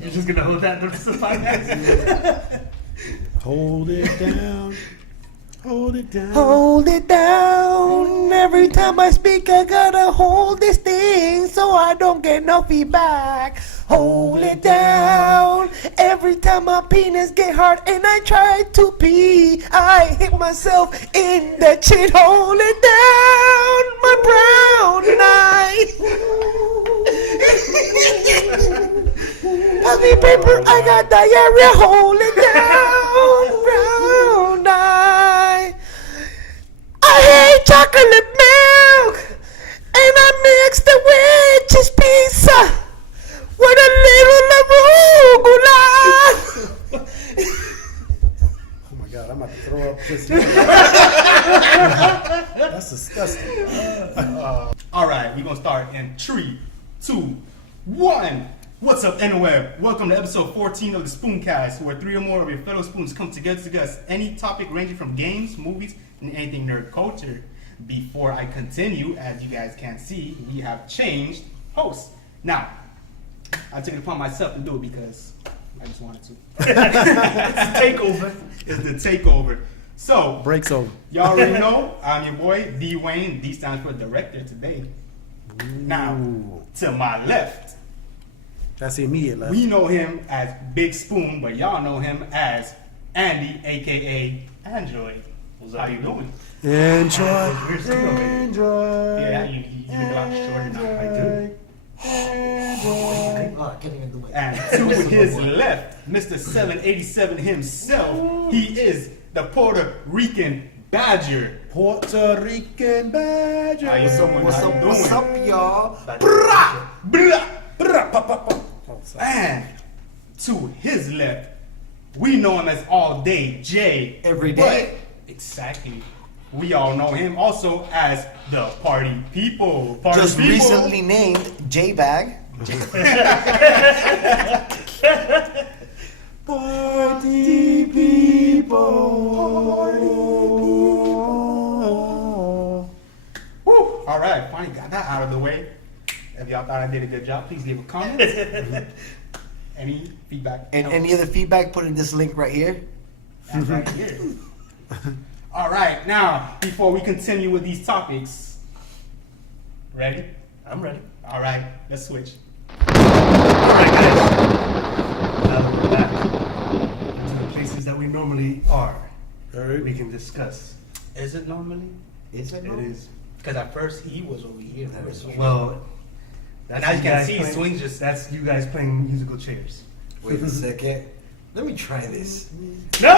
You're just gonna hold that the rest of the podcast. Hold it down. Hold it down. Hold it down. Every time I speak, I gotta hold this thing so I don't get no feedback. Hold it down. Every time my penis get hard and I try to pee, I hit myself in the chin. Hold it down, my brown eye. Heavy paper, I got diarrhea. Hold it down, brown eye. I hate chocolate milk, and I mix the witch's pizza with a little arugula. Oh my God, I'm about to throw up this. That's disgusting. All right, we're going to start in 3, 2, 1. What's up, NOF? Welcome to episode 14 of the Spoocast, where 3 or more of your fellow spoons come together to discuss any topic ranging from games, movies, and anything nerd culture. Before I continue, as you guys can see, we have changed hosts. Now, I took it upon myself to do it because I just wanted to. It's a takeover. It's the takeover. So, Breaks over. y'all already know, I'm your boy, D. Wayne. D stands for director today. Now, to my left, That's the immediate left. we know him as Big Spoon, but y'all know him as Andy, aka Android. How you doing? Enjoy. We're still over here. Enjoy. Yeah, you a lot shorter now. I do. Oh, I can't even do it. And to his left, Mr. 787 himself, he is the Puerto Rican Badger. Puerto Rican Badger. How you doing? What's How up, you what's doing? up, y'all? Blah, blah. Pa, pa, pa. Oh, sorry. And to his left, we know him as All Day J. Every day. But exactly. We all know him also as the Party People. Party Just People. recently named J-Bag. Party people. Woo. All right, finally got that out of the way. If y'all thought I did a good job, please leave a comment. Any feedback? And any other feedback, put in this link right here. That's right here. All right, now before we continue with these topics, ready? I'm ready. All right, let's switch. Alright, guys. Now that we're back to the places that we normally are, we can discuss. Is it normally? Is it? It is. Because at first he was over here. Well, that's Now you you can guys see playing- swings just. That's you guys playing musical chairs. Wait a second. Let me try this. No!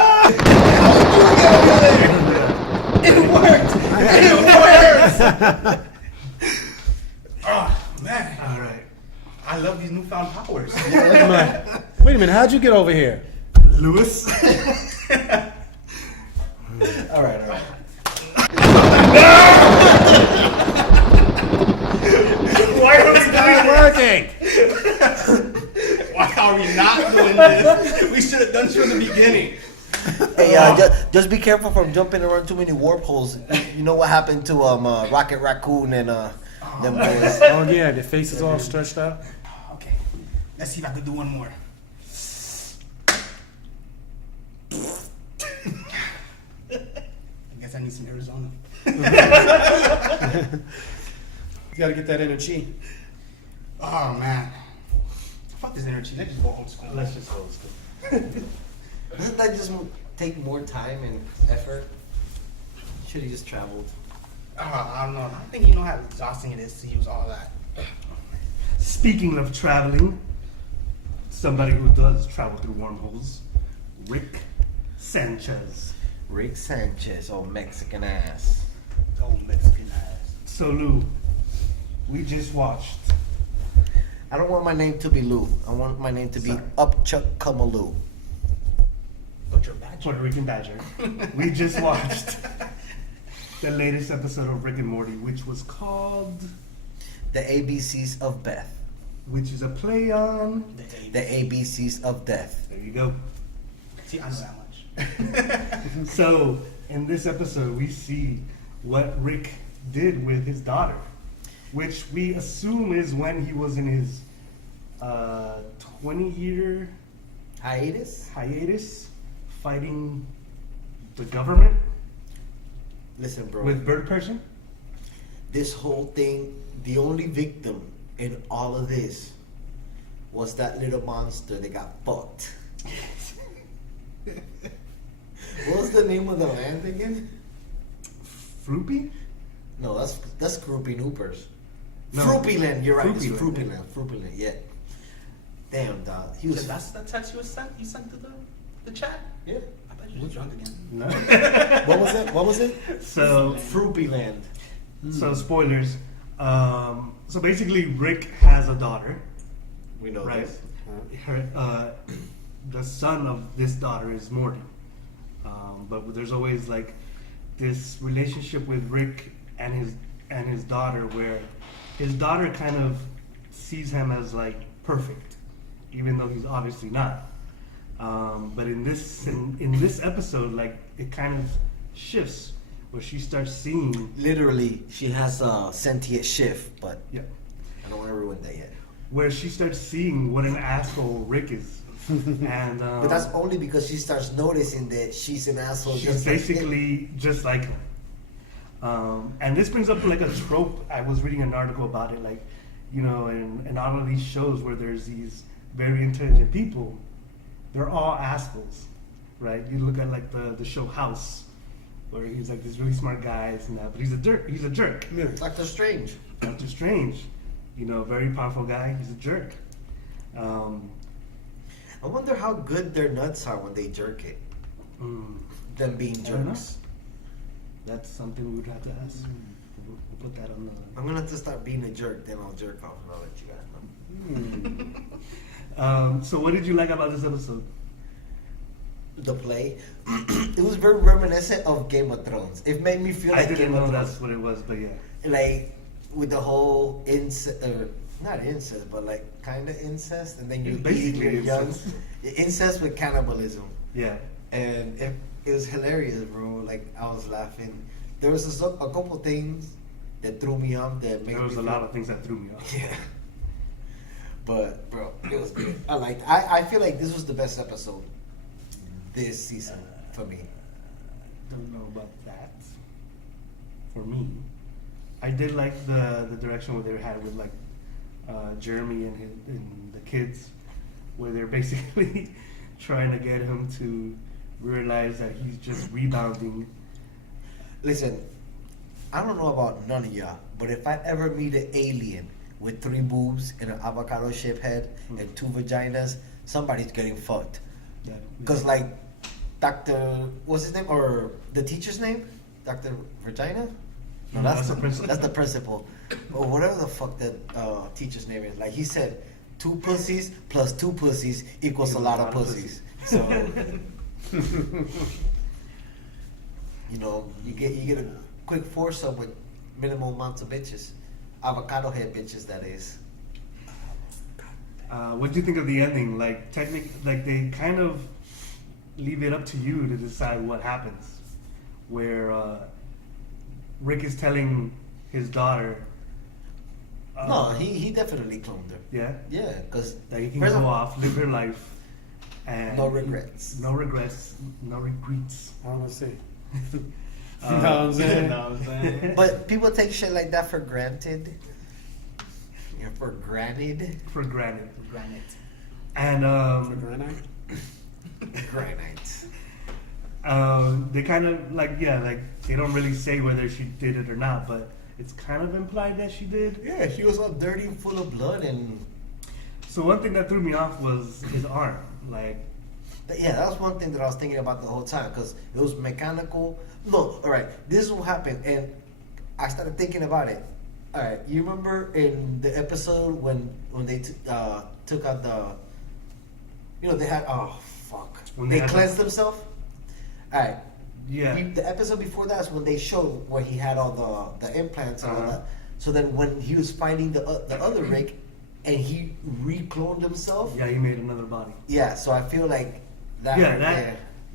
It worked. It worked. Oh man! All right. I love these newfound powers. Wait a minute, how'd you get over here? Lewis. All right, all right. Why are we doing Working. Why are we not doing this? We should have done this from the beginning. Hey, just be careful from jumping around too many warp holes. You know what happened to Rocket Raccoon and them boys. Oh yeah, the face is all stretched out. Okay, let's see if I can do one more. I guess I need some Arizona. You gotta get that energy. Oh man. Fuck this energy. Let's just go old school. Let's just go. Doesn't that just take more time and effort? Should have just traveled. I don't know. I think you know how exhausting it is to use all that. Speaking of traveling, somebody who does travel through wormholes, Rick Sanchez. Rick Sanchez, old Mexican ass. Oh, Mexican ass. So Lou, we just watched. I don't want my name to be Lou. I want my name to be Sorry. Upchuck Kumaloo. But you're bad. Puerto Rican Badger. We just watched the latest episode of Rick and Morty, which was called, The ABCs of Beth. which is a play on. The ABCs of Death. There you go. See, I know that much. So in this episode, we see what Rick did with his daughter, which we assume is when he was in his 20-year Hiatus? fighting the government Listen, bro. with Bird Person. This whole thing, the only victim in all of this was that little monster that got fucked. What was the name of the land again? Floopy? No, that's Groupie Noopers. No. Fruppyland, you're right. It's Fruppyland. Fruppyland, yeah. Damn, dog. He was. That's the text you sent to the chat? Yeah. I thought you were drunk again. No. What was it? So, Fruppyland. so spoilers. So basically, Rick has a daughter, We know right? this. Her, the son of this daughter is Morty. But there's always like this relationship with Rick and his daughter, where his daughter kind of sees him as like perfect, even though he's obviously not. But in this episode, like it kind of shifts, where she starts seeing. Literally, she has a sentient shift, but Yeah. I don't want to ruin that yet. Where she starts seeing what an asshole Rick is. And But that's only because she starts noticing that she's an asshole. she's just like him. basically just like him. And this brings up like a trope. I was reading an article about it, like, you know, in all of these shows where there's these very intelligent people, they're all assholes, right? You look at like the show House, where he's like this really smart guy and that, but he's a jerk. He's a jerk. Yeah. Doctor Strange. Doctor Strange, you know, very powerful guy. He's a jerk. I wonder how good their nuts are when they jerk it. Them being I don't know. jerks. That's something we would have to ask. We'll put that on the. I'm gonna have to start being a jerk, then I'll jerk off and I'll let you guys know. So what did you like about this episode? The play, it was very reminiscent of Game of Thrones. It made me feel I like didn't Game know of that's Thrones. what it was, but yeah. Like with the whole incest, not incest, but like kind of incest, and then you It's basically eat your young incest. incest with cannibalism, Yeah. and it was hilarious, bro. Like I was laughing. There was a couple things that threw me off. That made There was me a feel- lot of things that threw me off. Yeah. But bro, it was good. I feel like this was the best episode this season for me. Don't know about that. For me, I did like the direction where they had with like Jeremy and the kids, where they're basically trying to get him to realize that he's just rebounding. Listen, I don't know about none of y'all, but if I ever meet an alien with 3 boobs and an avocado shaped head and 2 vaginas, somebody's getting fucked. Yeah. Cause like Dr. what's his name, or the teacher's name, Dr. Vagina? No, that's the principal. That's the principal, or whatever the fuck that teacher's name is. Like he said, 2 pussies plus 2 pussies equals a lot of pussies. So you know, you get a quick foursome with minimal amounts of bitches, avocado head bitches, that is. What do you think of the ending? Like like they kind of leave it up to you to decide what happens. Where Rick is telling his daughter. No, he definitely cloned her. Yeah. Yeah, because That he can go off, live her life, and No regrets. No regrets. No regrets. I don't want to say. Uh, You know what I'm saying? know what I'm saying? But people take shit like that for granted. Yeah, for granted. For granted. Granite. And For granite? Granite. they kind of like they don't really say whether she did it or not, but it's kind of implied that she did. Yeah, she was all dirty, full of blood, and So one thing that threw me off was his arm. Like, yeah, that was one thing that I was thinking about the whole time, because it was mechanical. Look, all right, this is what happened, and I started thinking about it. All right, you remember in the episode when they took out the, they had When they they had cleansed themselves. All right, yeah, the episode before that is when they showed where he had all the implants and all Uh-huh. that. So then when he was fighting the other Rick, and he recloned himself. yeah, he made another body. Yeah, so I feel like that.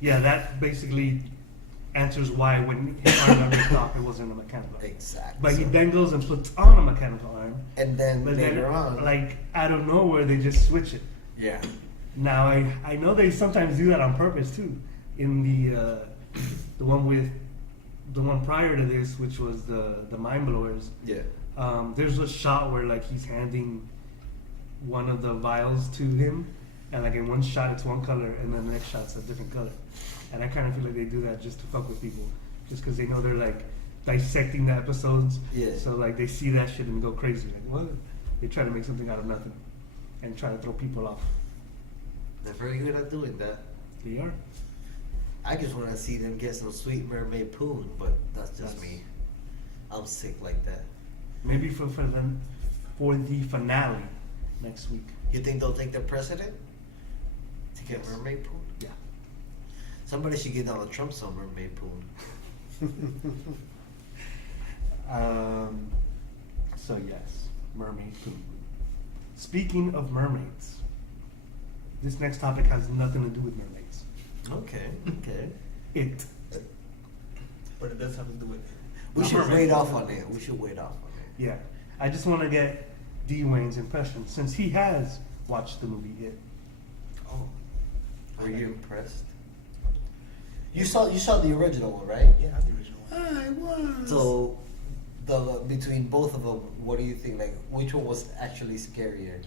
Yeah, that basically answers why when his arm got ripped off, it wasn't a mechanical arm. Exactly. But he So- then goes and puts on a mechanical arm. and then But later then, on, like out of nowhere, they just switch it. yeah, Now I know they sometimes do that on purpose too. In the one prior to this, which was the Mind Blowers. yeah, There's a shot where like he's handing one of the vials to him, and like in one shot it's one color, and then the next shot's a different color. And I kind of feel like they do that just to fuck with people, just because they know they're like dissecting the episodes. Yeah. So like they see that shit and go crazy. Like what? They try to make something out of nothing, and try to throw people off. they're very good at doing that. They are. I just want to see them get some sweet mermaid poon, but that's just That's- me. I'm sick like that. Maybe for the finale next week. You think they'll take the precedent to get Yes. mermaid poon? Yeah. Somebody should give Donald Trump some mermaid poon. So yes, mermaid food. Speaking of mermaids, this next topic has nothing to do with mermaids. Okay, okay. It. But it does have to do with. We not should mermaids. wait off on it. We should wait off on it. Yeah. I just want to get D. Wayne's impression since he has watched the movie It. Oh. Were you impressed? You saw the original one, right? Yeah, that's the original one. I was. So, between both of them, what do you think? Like, which one was actually scarier?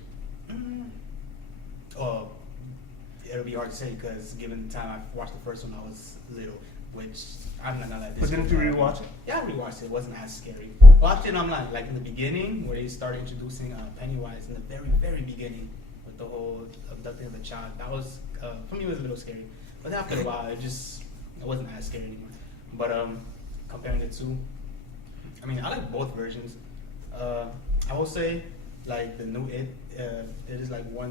Oh, it'll be hard to say because given the time I watched the first one, I was little, which I'm not that. But didn't you rewatch it? Yeah, I rewatched it. It wasn't as scary. Watching, I'm like in the beginning where they started introducing Pennywise in the very, very beginning with the whole abducting of the child. That was for me it was a little scary. But after a while, it wasn't as scary anymore. But comparing the two, I mean, I like both versions. I will say, like the new It is like not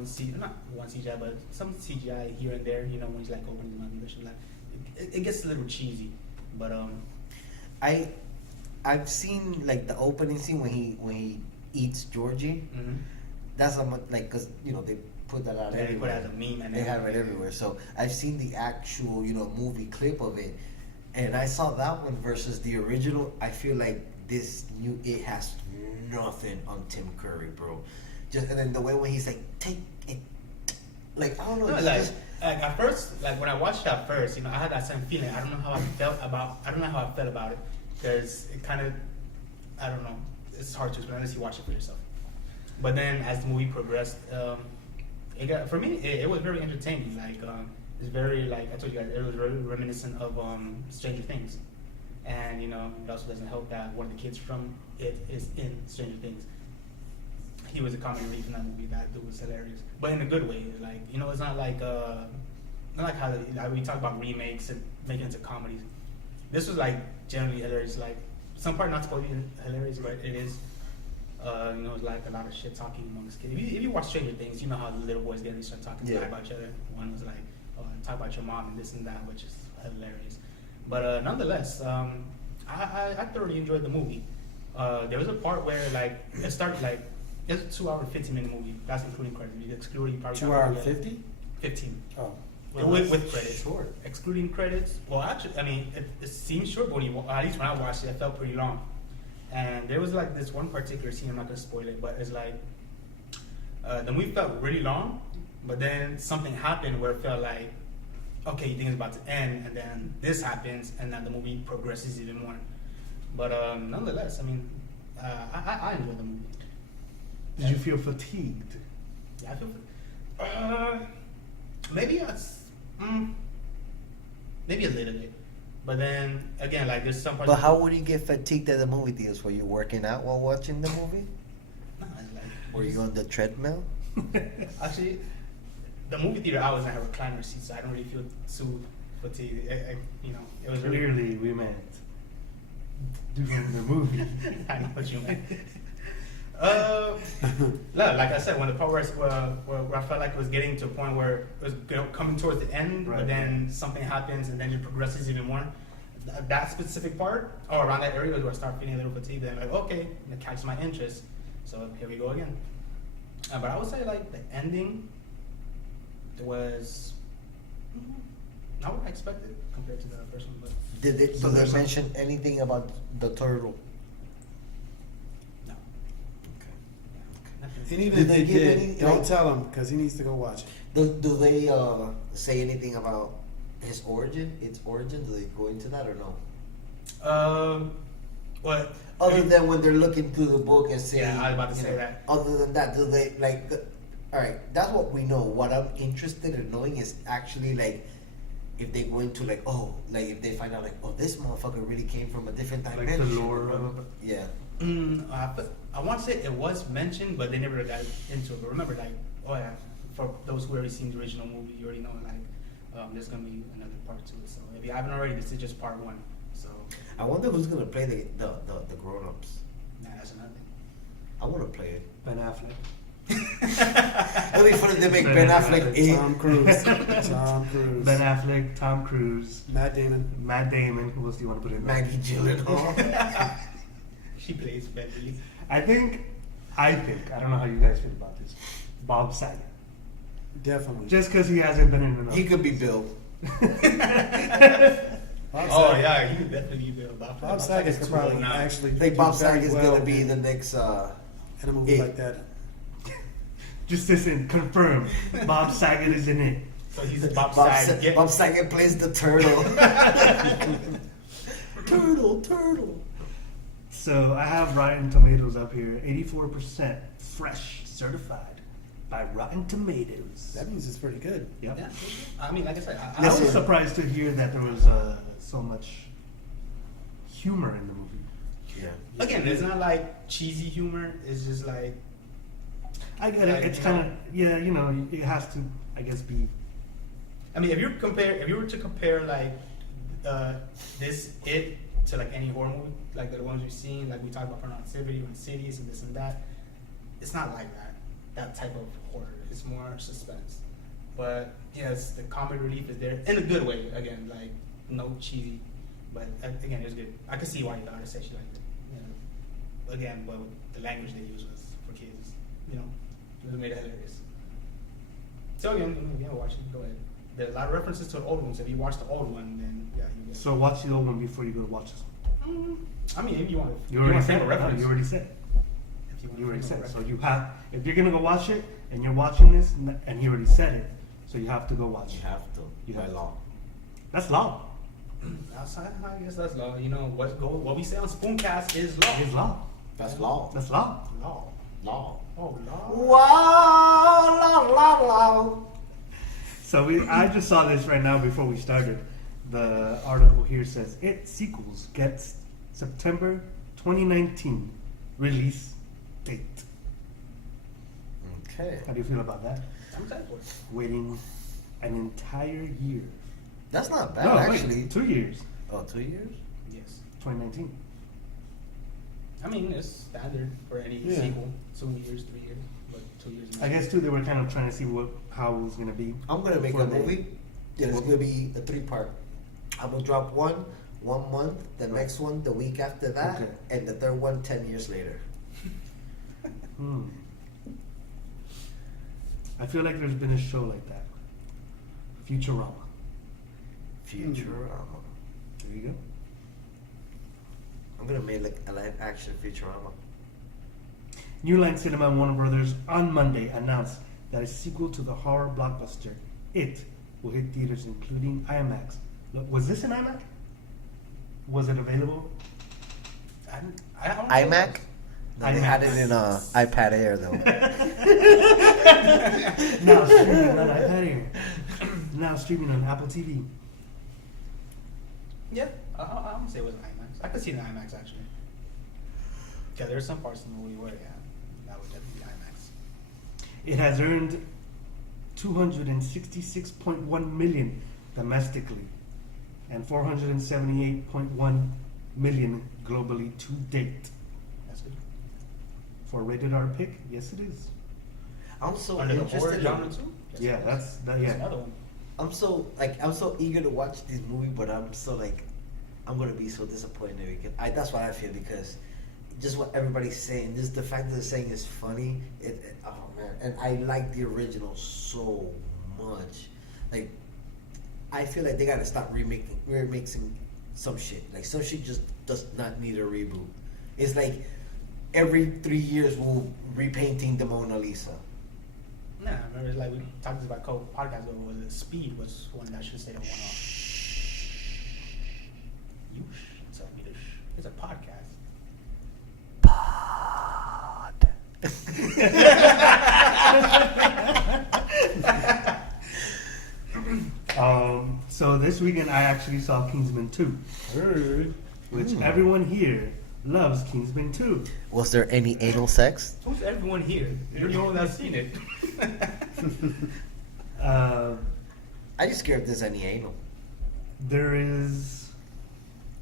one CGI, but some CGI here and there. You know, when he's like opening the mouth and shit, like it gets a little cheesy. But I've seen like the opening scene when he eats Georgie. mhm. That's like because they put that out Yeah, they put everywhere. it as a meme and They have it everything. everywhere. So I've seen the actual movie clip of it, and I saw that one versus the original. I feel like this new It has nothing on Tim Curry, bro. Just and then the way when he's like take it, like I don't know, No, it's like just- at first, like when I watched it at first, I had that same feeling. I don't know how I felt about it because it kind of, I don't know, it's hard to explain unless you watch it for yourself. But then as the movie progressed, for me it was very entertaining. Like it's very like I told you guys, it was very reminiscent of Stranger Things, and it also doesn't help that one of the kids from It is in Stranger Things. He was a comic relief in that movie. That dude was hilarious, but in a good way. Like it's not like how we talk about remakes and making it into comedies. This was like generally hilarious. Like some part not supposed to be hilarious, but it is. It's like a lot of shit talking amongst kids. If you watch Stranger Things, you know how the little boys get and start talking Yeah. about each other. One was like, talk about your mom and this and that, which is hilarious. But nonetheless, I thoroughly enjoyed the movie. There was a part where like it started like it's a 2 hour 15-minute movie. That's including credits. If you exclude, you probably 2 hour and 50? 15. Oh. With credits. short. Excluding credits. Well, actually, I mean, it seems short, but at least when I watched it, it felt pretty long. And there was like this one particular scene. I'm not gonna spoil it, but it's like the movie felt really long, but then something happened where it felt like, okay, you think it's about to end, and then this happens, and then the movie progresses even more. But nonetheless, I mean, I enjoyed the movie. Did you feel fatigued? Yeah, I feel. Maybe maybe a little bit, but then again, like there's some parts. But how would you get fatigued at the movie theaters? Were you working out while watching the movie? Nah, it's like, Were you on the treadmill? Actually, the movie theater I was in had recliner seats, so I don't really feel too fatigued. It was really. Clearly, we meant during the movie. I know what you meant. Like I said, when the part where I felt like it was getting to a point where it was coming towards the end, Right. but then something happens and then it progresses even more. That specific part, or around that area, was where I start feeling a little fatigued. And like, okay, it catches my interest. So here we go again. But I would say like the ending was I would expect it compared to the first one, but Did they, So do there's they mention anything about the turtle? no. And even Did if they they give did, any, don't like- tell him because he needs to go watch it. Do they say anything about his origin? Its origin? Do they go into that or no? What? Other than when they're looking through the book and saying, Yeah, I was about to you say know, that. Other than that, do they like? All right, that's what we know. What I'm interested in knowing is actually like if they go into like if they find out like this motherfucker really came from a different Like the dimension. lore of- Yeah. But I want to say it was mentioned, but they never got into it. But remember, like, for those who already seen the original movie, you already know, like, there's gonna be another part to it. So if you haven't already, this is just part one. So I wonder who's gonna play the grown ups. that's another thing. I want to play it. Ben Affleck. It'll be funny to make Ben Affleck Tom Cruise. Tom Cruise. Ben Affleck, Tom Cruise, Matt Damon. Matt Damon. Who else do you want to put in there? Maggie Gyllenhaal. She plays Beverly. I think, I don't know how you guys feel about this. Bob Saget. Definitely. Just because he hasn't been in enough. He could be Bill. Bob Oh Saget. yeah, you could definitely be Bob Saget could probably actually. I think do Bob very Saget's well gonna be in the next. a movie it. like that. Just listen, confirm. Bob Saget is in it. So he's a Bob Bob Saget. Bob Saget plays the turtle. turtle. So I have Rotten Tomatoes up here. 84% fresh, certified by Rotten Tomatoes. That means it's pretty good. Yep. Yeah, I mean, like I said, I was Listen. surprised to hear that there was so much humor in the movie. Yeah. again, it's not like cheesy humor. It's just like I get it. Like, It's you kind of it has to, I guess, be. I mean, if you were to compare like this it to like any horror movie, like the ones you've seen, like we talked about Pronunciativity or Insidious and this and that, it's not like that type of horror. It's more suspense. But yes, the comic relief is there in a good way. Again, like no cheesy, but again, it's good. I could see why your daughter said she liked it. You know, again, but the language they used was for kids. You know, it made it hilarious. So again, if you haven't watched it, go ahead. There's a lot of references to the old ones. If you watch the old one, then yeah, you get it. So watch the old one before you go to watch this one. I mean, if you want to, You already said a it. No, reference. you already said it. If you want You already a said it. So reference. you have, if you're gonna go watch it and you're watching this and he already said it, so you have to go watch You it. have to. You by have to. law. That's law. Outside, I guess that's law. You know what we say on Spoocast is law. It's law. That's law. That's law. Law. Law. Oh, law. Wow, law. So I just saw this right now before we started. The article here says It sequels gets September 2019 release date. Okay. How do you feel about that? I'm excited for it. Waiting an entire year. That's not bad, No, actually. wait, 2 years. Oh, 2 years? Yes. 2019. I mean, it's standard for any Yeah. sequel. 2 years, 3 years, but 2 years. I guess too they were kind of trying to see how it was gonna be. I'm gonna make For a the- movie. It's What? gonna be a 3-part. I'm gonna drop one month, the next one the week after that, Okay. and the third one 10 years later. Hmm. I feel like there's been a show like that. Futurama. Futurama. There you go. I'm gonna make like a live action Futurama. New Line Cinema and Warner Brothers on Monday announced that a sequel to the horror blockbuster It will hit theaters including IMAX. Look, was this an IMAX? Was it available? I don't iMac? No, they had it IMAX. in iPad Air though. Now streaming on iPad Air. Now streaming on Apple TV. Yeah, I don't say it was IMAX. I could see the IMAX actually. Yeah, there's some parts in the movie where that would definitely be IMAX. It has earned $266.1 million domestically and $478.1 million globally to date. That's good. For a rated R pick, yes it is. I'm so Under the horror interested. genre too. Yes, Yeah, it is. that's That's yeah. another one. I'm so eager to watch this movie, but I'm so like, I'm gonna be so disappointed because that's what I feel because just what everybody's saying, just the fact that they're saying is funny. Oh man, and I like the original so much. Like I feel like they gotta stop remixing some shit. Like some shit just does not need a reboot. It's like every 3 years we're repainting the Mona Lisa. Nah, remember, it's like we talked about podcast ago. Was it Speed was one that should say the one off. You tell me to It's a podcast. So this weekend I actually saw Kingsman 2, Heard. which everyone here loves Kingsman 2. Was there any anal sex? Who's everyone here? You're the only one that's seen it. I just care if there's any anal. There is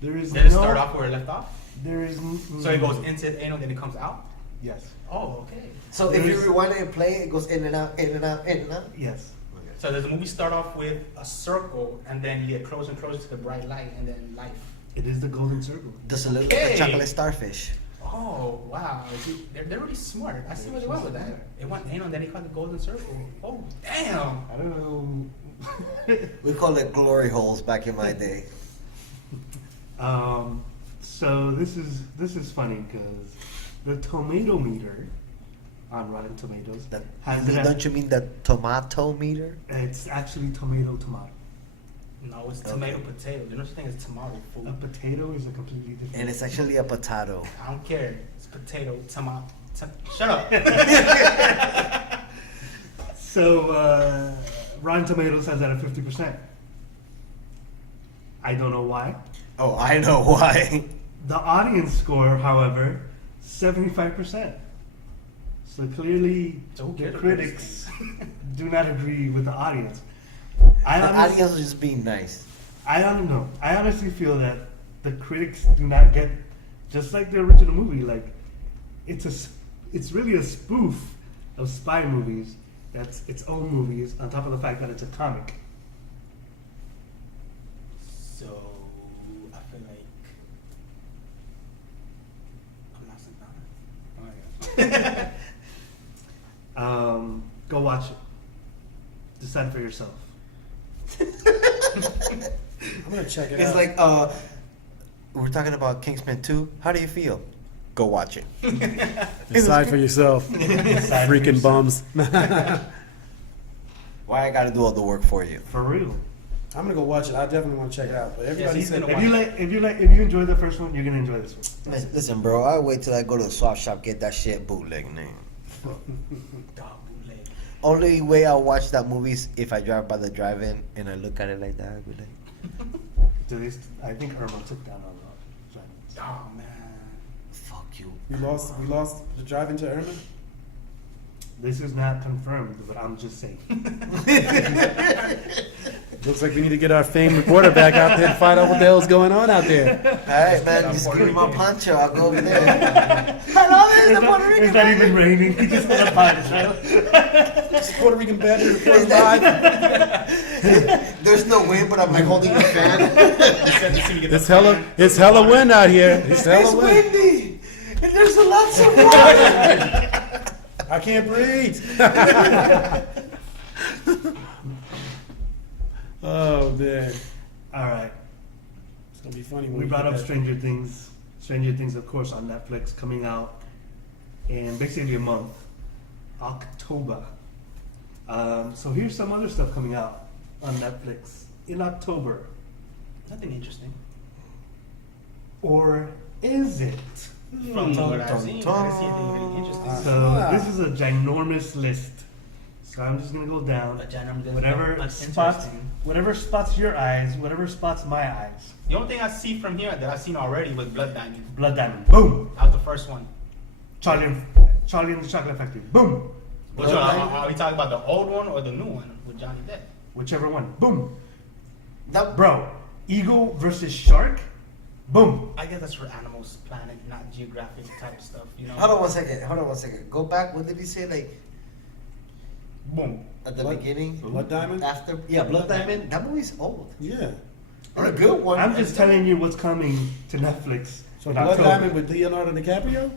Did it no, start off where it left off? There is So it goes into the anal, then it comes out? Yes. Oh, okay. So if you There's- rewind it and play, it goes in and out, in and out, in and out. Yes. So does the movie start off with a circle, and then you get closer and closer to the bright light, and then life? It is the golden circle. Just a little Okay. chocolate starfish. Oh, wow. See, they're really smart. I see where they went with that. It went anal, then they called it golden circle. Oh, damn. I don't know. We called it glory holes back in my day. So this is funny because the tomato meter on Rotten Tomatoes has it at, Don't you mean the tomato meter? it's actually tomato. No, it's tomato potato. There's no such thing as tomato A food. potato is a completely different. And it's actually a potato. I don't care. It's potato, tomato. Shut up. So Rotten Tomatoes has that at 50%. I don't know why. Oh, I know why. The audience score, however, 75%. So clearly, So who the cares what critics do not agree with the audience. The I audience was just being nice. I don't know. I honestly feel that the critics do not get, just like the original movie. Like, it's really a spoof of spy movies. That's its own movies. On top of the fact that it's a comic. So, I feel like I'm not saying that. Oh, yeah. Go watch it. Decide for yourself. I'm gonna check it It's out. like, we're talking about Kingsman 2. How do you feel? Go watch it. Decide for yourself. Decide for Freaking yourself. bums. Why I gotta do all the work for you? For real. I'm gonna go watch it. I definitely want to check it out. But everybody he's said gonna If you enjoyed the first one, you're gonna enjoy this one. Listen, bro, I'll wait till I go to the swap shop, get that shit bootleg, man. Dog bootleg. Only way I'll watch that movie is if I drive by the drive-in and I look at it like that. I'll be like, I think Irma took down on the Oh, man. fuck you. we lost the drive into Irma. This is not confirmed, but I'm just saying. Looks like we need to get our famed reporter back out there and find out what the hell's going on out there. Alright, man, just give me my poncho. I'll go over there. Hello, this is the Puerto Rican It's not even raining. He just got a poncho. It's Puerto Rican Bandit reporting live. There's no wind, but I'm like holding the fan. It's hella wind out here. It's hella It's wind. windy, and there's a lots of water. I can't breathe. Oh man, All right. it's gonna be funny. When We brought get up that. Stranger Things. Stranger Things, of course, on Netflix, coming out in basically a month, October. So here's some other stuff coming out on Netflix in October. Nothing interesting. Or is it? From what I've Dun, seen, dun. I didn't see anything really interesting. So this is a ginormous list. So I'm just gonna go down. But Jan, I'm just Whatever not spots, interesting. whatever spots your eyes, whatever spots my eyes. The only thing I see from here that I've seen already was Blood Diamond. Blood Diamond. Boom. That was the first one. Charlie and the Chocolate Factory. Boom. Which one? Are we talking about the old one or the new one with Johnny Depp? Whichever one. Boom. That, Bro, eagle versus shark. Boom. I guess that's for Animals Planet, not geographic type stuff, you know? hold on one second. Go back. What did he say? Like Boom. at the Blood- beginning, Blood Diamond. after? Yeah, Blood Diamond. That movie's old. Yeah. Or a good one. I'm just telling you what's coming to Netflix. So in Blood October. Diamond with Leonardo DiCaprio.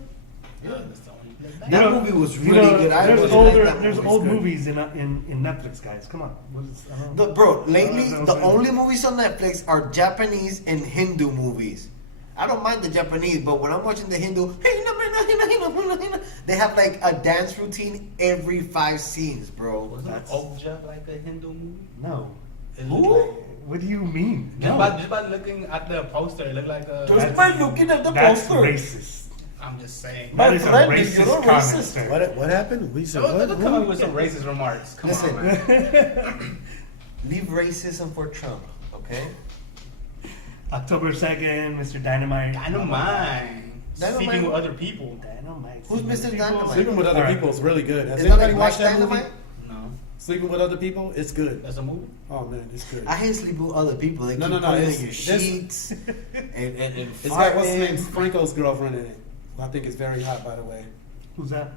Yeah, that's the only That movie was really good. I There's really older, liked that there's movie. old good. movies in Netflix, guys. Come on. What is, I don't know. Bro, lately, No, the no. only movies on Netflix are Japanese and Hindu movies. I don't mind the Japanese, but when I'm watching the Hindu, they have like a dance routine every 5 scenes, bro. Wasn't That's- Okja like a Hindu movie? No. It Who? looked like. What do you mean? Just by looking at the poster, it looked like a. Just by looking at the That's poster. racist. I'm just saying. My That is a friend, racist you're not comment, racist. sir. What happened? We said Don't what? come up with some racist remarks. Come Listen. on, man. Leave racism for Trump, okay? October 2nd, Mr. Dynamite. Dynamite. Sleeping with other people. Dynamite. Who's Mr. Dynamite? Sleeping with other Alright. people is really good. Has Is that anybody like watched Black that movie? Dynamite? No, Sleeping with other people, it's good. that's a movie. Oh man, it's good. I hate sleeping with other people. They No, keep no, no, pulling it's- on your this- sheets and It's got what's his farting. name? Franco's girlfriend in it. Who I think is very hot, by the way. Who's that?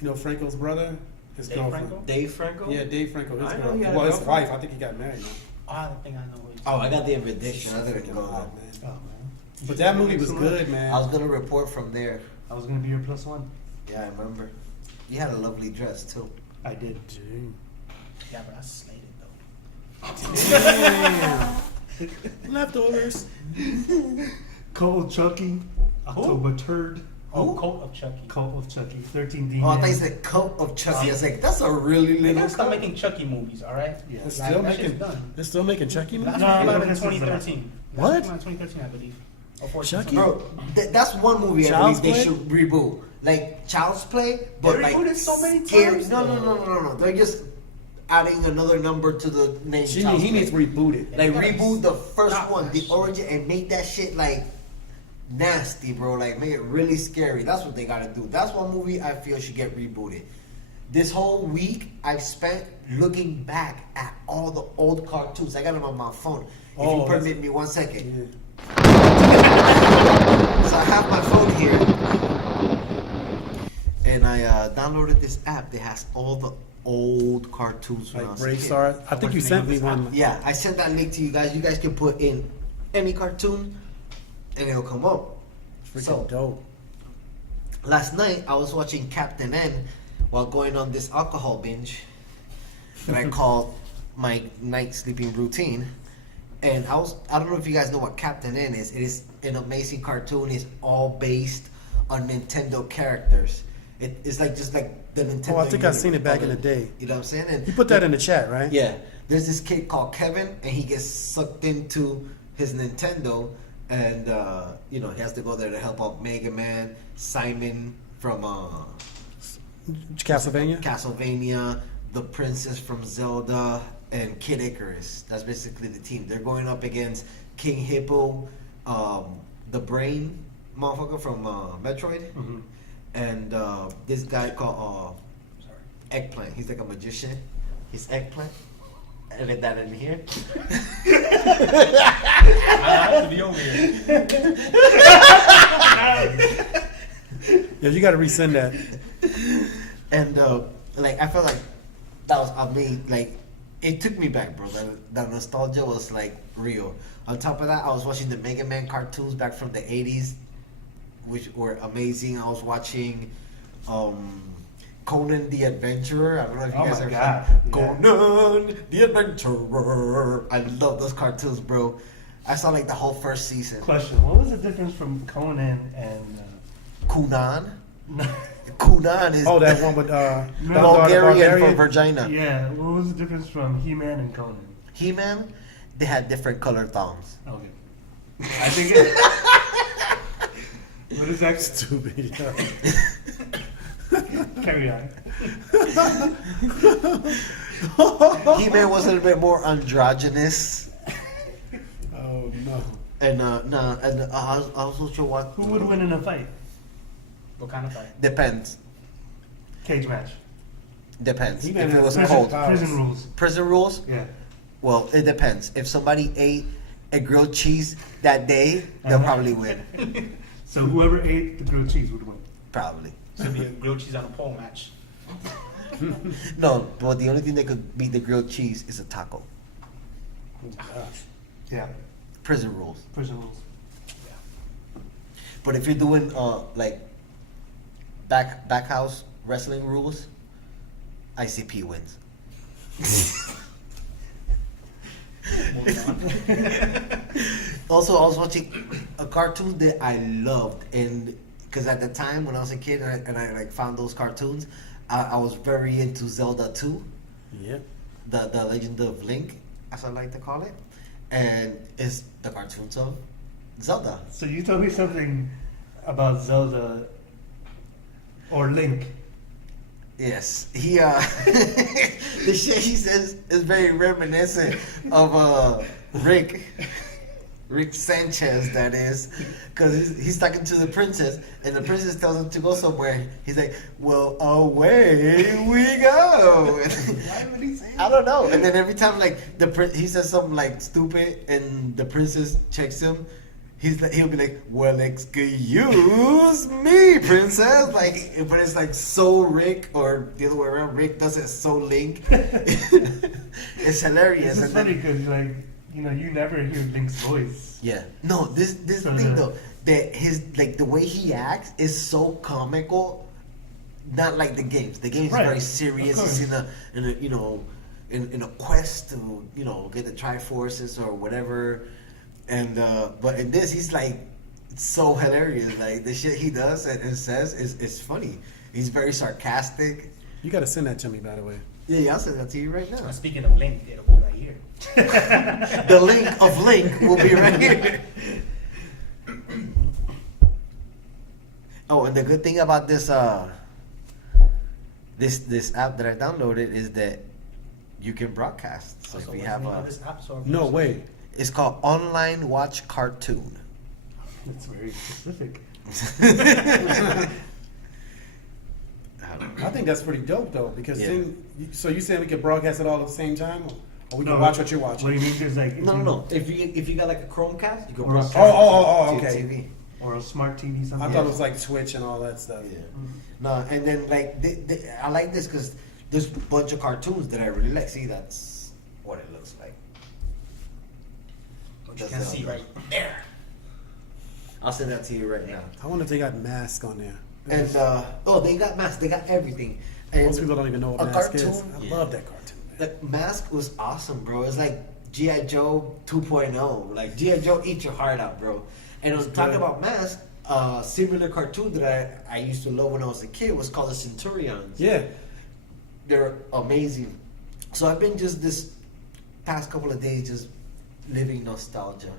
You know Franco's brother, his Dave girlfriend. Franco? Dave Franco? Yeah, Dave Franco, his I know girlfriend. he had a Well, his girlfriend. wife. I think he got married now. Oh, I think I know what Oh, I got the invitation. I didn't Freaking go hot, there. man. Oh, man. But that movie was good, man. I was gonna report from there. I was going to be your plus one. Yeah, I remember. You had a lovely dress too. I did. Gee. Yeah, but I slayed it though. Leftovers. Cult of Chucky. October 3rd. Oh, Who? Cult of Chucky. Cult of Chucky. 13 Demons. Oh, I thought you said coat of Chucky. I was like, that's a really They little gotta stop coat. making Chucky movies, alright? Yeah. They're Like, still that shit's making. done. They're still making Chucky movies. Last No, one came no, out in this is the last. 2013. What? Last one came out in 2013, I believe. Or 14, Chucky? something. Bro, that's one movie I Child's believe they Play? should reboot. Like Child's Play, but They like rebooted so many scary- times, No, though. They're just adding another number to the name. Child's He Play. needs rebooted. Like They gotta reboot the first stop one, that the shit. origin, and make that shit like nasty, bro. Like make it really scary. That's what they gotta do. That's one movie I feel should get rebooted. This whole week I've spent looking back at all the old cartoons. I got them on my phone. If Oh, you that's- permit me 1 second. Yeah. So I have my phone here, and I downloaded this app that has all the old cartoons when I Like was a Brave kid. Star. I think you sent me one. Yeah, I sent that link to you guys. You guys can put in any cartoon, and it'll come up. Freaking So dope. last night I was watching Captain N while going on this alcohol binge that I call my night sleeping routine. And I don't know if you guys know what Captain N is. It is an amazing cartoon. It's all based on Nintendo characters. It's like just like the Nintendo. Oh, I think I've seen it back in universe. the day. You know what I'm saying? And You put that in the chat, right? yeah, there's this kid called Kevin, and he gets sucked into his Nintendo, and he has to go there to help out Mega Man, Simon from Castlevania. Castlevania, the princess from Zelda, and Kid Icarus. That's basically the team. They're going up against King Hippo, the brain motherfucker from Metroid, Mhm. and this guy called Eggplant. He's like a magician. He's Eggplant. Edit that in here. I have to be over here. Yeah, you got to resend that. And like I felt like that was amazing. Like it took me back, bro. That nostalgia was like real. On top of that, I was watching the Mega Man cartoons back from the '80s, which were amazing. I was watching Conan the Adventurer. I don't know if you Oh guys my ever God, seen yeah. Conan the Adventurer. I love those cartoons, bro. I saw like the whole first season. Question: what was the difference from Conan and? Kunan. Kunan is Oh, that one with Bulgarian for vagina. Yeah. What was the difference from He-Man and Conan? He-Man, they had different color thongs. Okay. I think it. What is that? Stupid. Carry on. He-Man was a little bit more androgynous, Oh no. and I was not sure what. Who would win in a fight? What kind of fight? Depends. Cage match. Depends. He-Man If it has was prison cold. powers. Prison rules. Prison rules. Yeah. Well, it depends. If somebody ate a grilled cheese that day, they'll probably win. So whoever ate the grilled cheese would win. Probably. So it'd be a grilled cheese on a pole match. No, but the only thing that could beat the grilled cheese is a taco. Oh, gosh. Yeah. Prison rules. Prison rules. But if you're doing like backhouse wrestling rules, ICP wins. Also, I was watching a cartoon that I loved, and because at the time when I was a kid and I like found those cartoons, I was very into Zelda 2, Yeah. the Legend of Link, as I like to call it, and it's the cartoons of Zelda. So you told me something about Zelda or Link. Yes, he the shit he says is very reminiscent of Rick Sanchez, that is, because he's talking to the princess, and the princess tells him to go somewhere. He's like, "Well, away we go." Why would he say I don't know. And then every time, like he says something like stupid, and the princess checks him. He'll be like, "Well, excuse me, princess." Like, but it's like so Rick, or the other way around. Rick does it so Link. It's hilarious. This is And funny then, because, like, you know, you never hear Link's voice. yeah, no, this So thing the- though, that his like the way he acts is so comical. Not like the games. The games Right, is very of serious. course. He's in a you know in a quest to get the Triforces or whatever. And but in this, he's like so hilarious. Like the shit he does and says is funny. He's very sarcastic. You gotta send that to me, by the way. Yeah, I'll send that to you right now. Speaking of Link, it'll be right here. The link of Link will be right here. Oh, and the good thing about this this app that I downloaded is that you can broadcast. So if Also, you what's have the name a, of this app? So No way. it's called Online Watch Cartoon. That's very specific. I think that's pretty dope though, because Yeah. then, so you saying we can broadcast it all at the same time, or we can watch what you're What watching? he means is like, No. If you got like a Chromecast, you can Or a- broadcast Oh, to your okay. TV. or a smart TV, I something. thought it was like Twitch and all that stuff. Yeah. No, and then like I like this because there's a bunch of cartoons that I really like. See, that's what it looks like. Which you That's can see it. right there. I'll send that to you right now. I wonder if they got masks on there. And they got masks. They got everything. And Most people don't even know what a mask is. cartoon- I yeah. love that cartoon, man. The mask was awesome, bro. It's like G.I. Joe 2.0. Like G.I. Joe eat your heart out, bro. And I was talking good. about mask. Similar cartoon that I used to love when I was a kid was called the Centurions. Yeah. They're amazing. So I've been just this past couple of days just living nostalgia.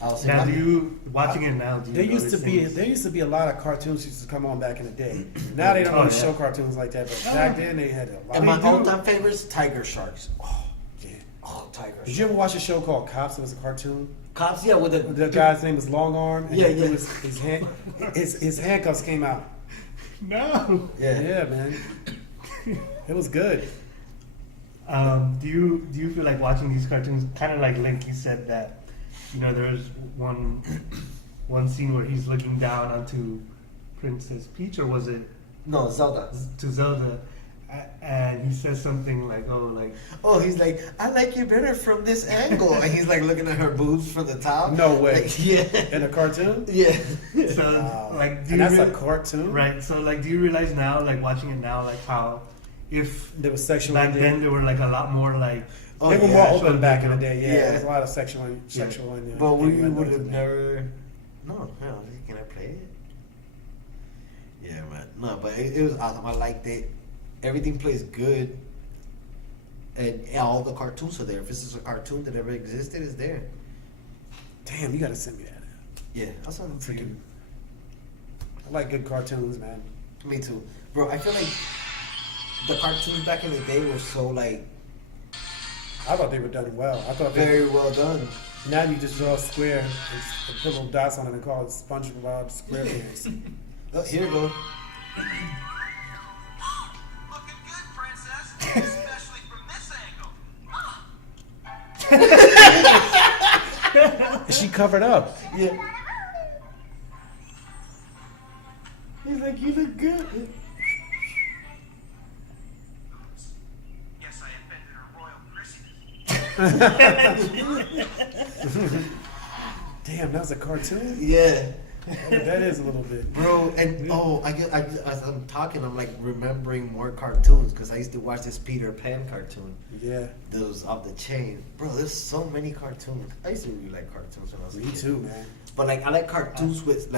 I was Now, like, do you watching it now? Do you There used to notice be things? a lot of cartoons used to come on back in the day. Now they don't Oh, really yeah. show cartoons like that, but back then they had a lot. and my do- all-time favorites, Tiger Sharks. Oh, Yeah. Tiger Did Sharks. you ever watch a show called Cops? It was a cartoon. Cops, yeah, with The guy's name was Long Arm. And Yeah, he yeah. was, his handcuffs came out. No. Yeah. Yeah, man. It was good. Do you feel like watching these cartoons, kind of like Linky said that, you know, there was one scene where he's looking down onto Princess Peach, or was it No, Zelda. to Zelda, and he says something like, "Oh, like Oh, he's like, I like you better from this angle. And he's like looking at her boobs from the top. No way. Like, yeah. In a cartoon? Yeah. so." Wow. Like, do And you that's a rea- cartoon? right? So, like, do you realize now, like, watching it now, like how if There was sexual back innuendo. then there were like a lot more like Oh, They were yeah. more open back in the day, yeah. Yeah. There was a lot of sexual innuendo. But we innuendos would in have there. never. No, can I play it? Yeah, man. No, but it was awesome. I liked it. Everything plays good. And all the cartoons are there. If this is a cartoon that ever existed, it's there. Damn, you gotta send me that. Yeah, I'll send it to you. Freaking. I like good cartoons, man. Me too. Bro, I feel like the cartoons back in the day were so, like, I thought they were done well. I thought they, very well done. now you just draw a square and put little dots on it and call it SpongeBob SquarePants. Oh, here we go. Looking good, princess. Especially from this angle. And she covered up. Yeah. He's like, you look good. Yes, I invented a royal christening. Damn, that was a cartoon? Yeah. That is a little bit. Bro, and as I'm talking, I'm like remembering more cartoons because I used to watch this Peter Pan cartoon. Yeah. Those off the chain, bro. There's so many cartoons. I used to really like cartoons when I was a Me kid. too, man. But like, I like cartoons with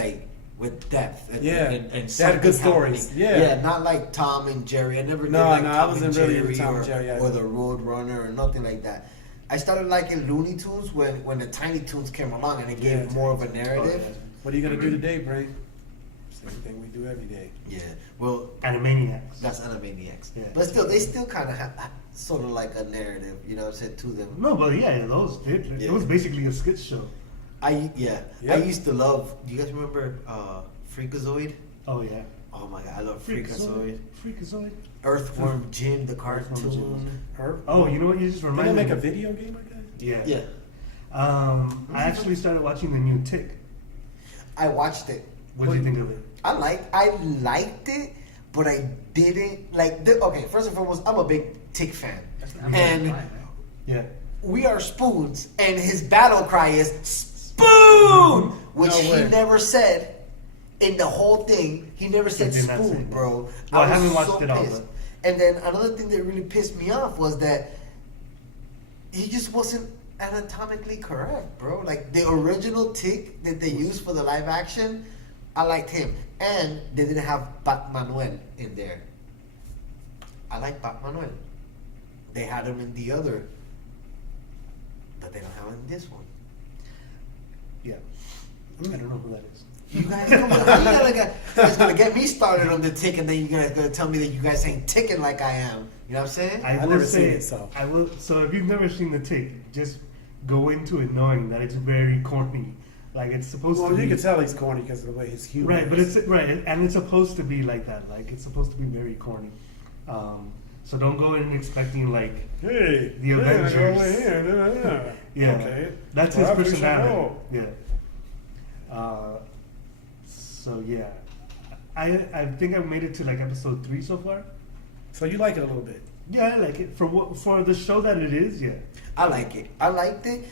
depth. And, Yeah. and They had something good stories. happening. Yeah. Yeah, not like Tom and Jerry. I never did No, like no, I Tom wasn't and really Jerry, into Tom or, and Jerry either. or the Road Runner or nothing like that. I started liking Looney Tunes when the Tiny Toons came along and it gave Yeah. more of a narrative. What are you gonna do today, Brain? Same thing we do every day. Yeah. Well, Animaniacs. that's Animaniacs. Yeah. But still, they still kind of have sort of like a narrative, you know what I'm saying, to them. No, but yeah, those did. Yeah. It was basically a skit show. I Yep. used to love. Do you guys remember Freakazoid? Oh yeah. Oh my god, I love Freakazoid. Freakazoid. Earthworm Jim, the Earthworm cartoon. Jim. Herb? Oh, you know what? You just Did they reminded make me. a video game like that? Yeah. Yeah, I actually started watching the new Tick. I watched it. What do you think of it? I liked it, but I didn't like. Okay, first and foremost, I'm a big Tick fan, That's not and fine, man. Yeah. we are spoons, and his battle cry is spoon, which No he way. never said in the whole thing. He never said did not say spoon, that. bro. Well, I was haven't watched so it all, pissed. but- And then another thing that really pissed me off was that he just wasn't anatomically correct, bro. Like the original Tick that they used for the live action, I liked him, and they didn't have Bat Manuel in there. I like Bat Manuel. They had him in the other, but they don't have him in this one. Yeah. I don't know who that is. You guys, come on, you guys gonna get me started on the Tick, and then you guys gonna tell me that you guys ain't ticking like I am. You know what I'm saying? I I've will never say, seen it, so. I will. So if you've never seen the Tick, just go into it knowing that it's very corny. Like it's supposed Well, to be. you can tell he's corny because of the way his humor Right, but is. it's right, and it's supposed to be like that. Like it's supposed to be very corny. So don't go in expecting like Hey, The Avengers. Go over here. yeah, Okay. that's Well, I his think we should personality. know. Yeah. So yeah, I think I've made it to like episode 3 so far. So you like it a little bit. Yeah, I like it for the show that it is. Yeah. I like it. I liked it.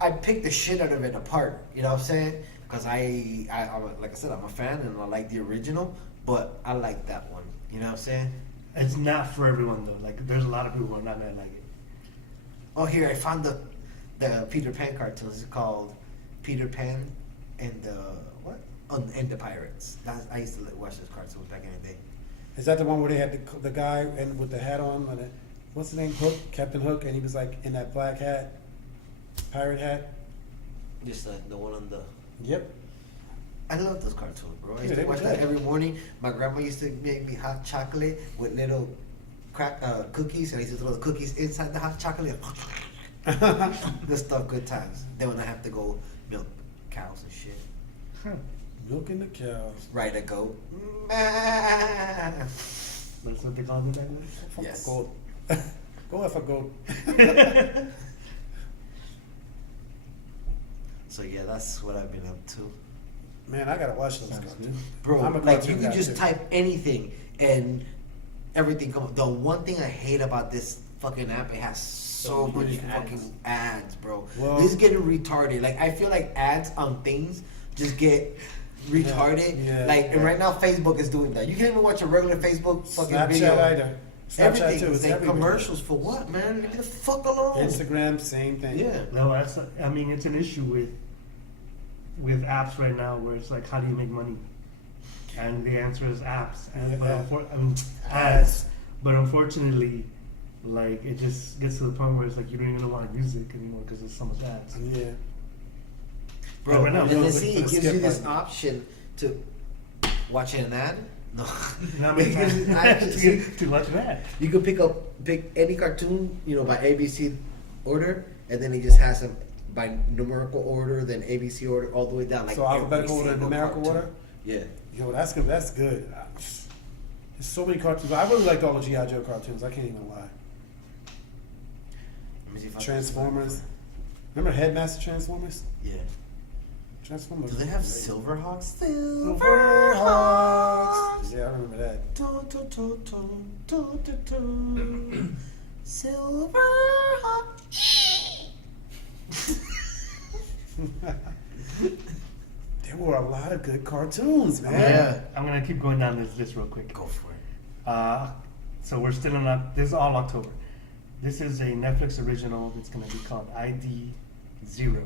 I picked the shit out of it apart. You know what I'm saying? Because I like I said, I'm a fan and I like the original, but I like that one. You know what I'm saying? It's not for everyone though. Like there's a lot of people who are not gonna like it. Oh, here I found the Peter Pan cartoons. It's called Peter Pan and the what? And the Pirates. I used to watch those cartoons back in the day. Is that the one where they had the guy and with the hat on? And what's the name? Hook, Captain Hook, and he was like in that black hat, pirate hat. Just the one on the. Yep. I love those cartoons, bro. I used Yeah, to they watch were that good. every morning. My grandma used to make me hot chocolate with little cookies, and I used to throw the cookies inside the hot chocolate. Good stuff, good times. Then when I have to go milk cows and shit, Huh. Milking the cows. ride a goat. That's what they call me back then. Fuck Yes. a goat. Go F a goat. So yeah, that's what I've been up to, Man, I gotta watch those Sounds cartoons. good. bro. I'm a Like cartoon you can guy, just too. type anything and everything come up. The one thing I hate about this fucking app, it has so much many fucking ads, bro. Well- This is getting retarded. Like I feel like ads on things just get retarded. Yeah, like and yeah. right now Facebook is doing that. You can't even watch a regular Facebook fucking Snapchat video. either. Snapchat Everything too. is It's like everywhere. commercials for what, man? Leave me the fuck alone. Instagram, same thing. Yeah. No, that's. I mean, it's an issue with apps right now, where it's like, how do you make money? And the answer is apps. And but Yeah. I mean, ads. But unfortunately, like it just gets to the point where it's like you don't even want music anymore because there's so much ads. Yeah. Bro, Right now, and no, then look see, for it the gives skip you this button. option to watch an ad. No, Not It many gives you- times see, to watch an ad. you could pick any cartoon, you know, by ABC order, and then it just has them by numerical order, then ABC order, all the way down. Like So alphabetical every order, single numerical cartoon. order? Yeah. Yo, that's good. That's good. There's so many cartoons. I really liked all the G.I. Joe cartoons. I can't even lie. Let me see if I can- Transformers. Remember Headmaster Transformers? Yeah. Transformers. Do they have Silverhawks? Silverhawks. Yeah, I remember that. Silverhawks. They there were a lot of good cartoons, man. Yeah. I'm gonna keep going down this list real quick. Go for it. So we're still in. This is all October. This is a Netflix original. That's gonna be called ID Zero.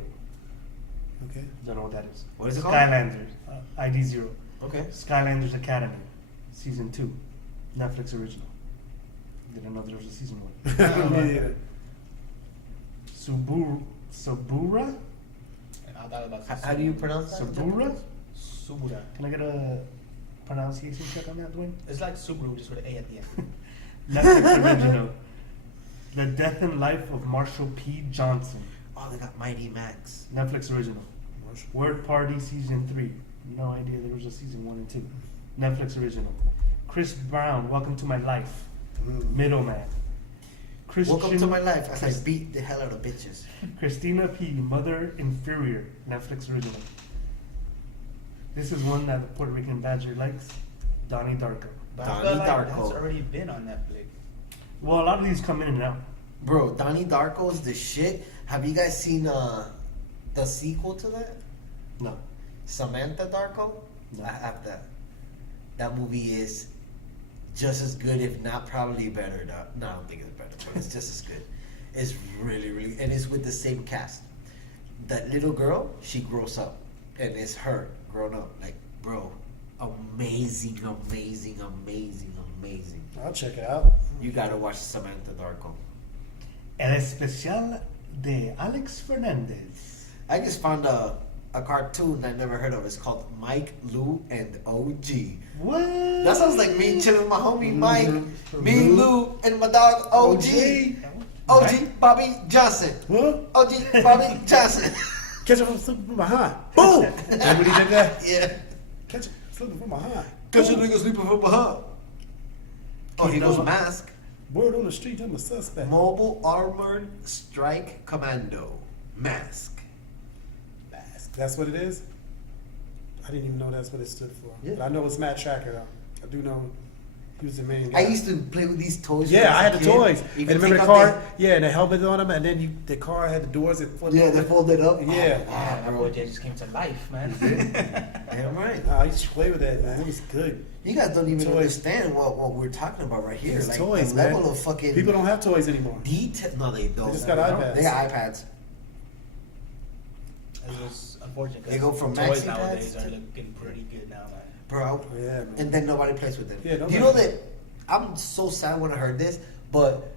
Okay. Don't know what that is. What is it called? Skylanders. ID Zero. Okay. Skylanders Academy, season 2, Netflix original. Didn't know there was a season 1. Yeah. Subura? And I thought about How do you pronounce that? Subura? Subaru. Can I get a pronunciation check on that, Dwayne? It's like Subaru, just with an A at the end. Netflix original. The Death and Life of Marshall P. Johnson. Oh, they got Mighty Max. Netflix original. Word Party season 3. No idea there was a season 1 and 2. Netflix original. Chris Brown, Welcome to My Life. Middleman. Welcome to my life as I beat the hell out of bitches. Christina P. Mother Inferior. Netflix original. This is one that the Puerto Rican Badger likes. Donnie Darko. But Donnie I feel like Darko. that's already been on Netflix. Well, a lot of these come in and out. Bro, Donnie Darko is the shit. Have you guys seen the sequel to that? No. Samantha Darko? No. I have that. That movie is just as good, if not probably better. No, I don't think it's better, but it's just as good. It's really, really, and it's with the same cast. That little girl, she grows up, and it's her grown up. Like, bro, amazing, amazing, amazing, amazing. I'll check it out. You gotta watch Samantha Darko. El Especial de Alex Fernandez. I just found a cartoon I never heard of. It's called Mike, Lou, and OG. What? That sounds like me chilling with my homie Mike, me, Lou, and my dog OG. OG Bobby Johnson. What? OG Bobby Johnson. Catch him slipping from behind. Boom! Remember he did that? Yeah. Catch him slipping from behind. Cause your nigga sleeping from behind. Oh, he goes mask. Word on the street, I'm a suspect. Mobile Armored Strike Commando. Mask. Mask. That's what it is? I didn't even know that's what it stood for. Yeah. But I know it's Matt Tracker, though. I do know he was the main I guy. used to play with these toys. Yeah, I had the toys. You And can remember take the out car? Yeah, and the helmet on them, and then the car had the doors that flipped. Yeah, they folded up. Yeah. Oh, That bro. boy just came to life, man. Damn right. Nah, I used to play with that, man. It was good. You guys don't even Toys. understand what we're talking about right here. It's Like toys, the man. level of fucking People don't have toys anymore. detail. No, they don't. They just got iPads. They got iPads. It's just unfortunate. 'cause They go from toys maxi nowadays pads are to- looking pretty good now, man. Bro. Yeah, man. And then nobody plays with them. Yeah, Do you know nobody. that? I'm so sad when I heard this, but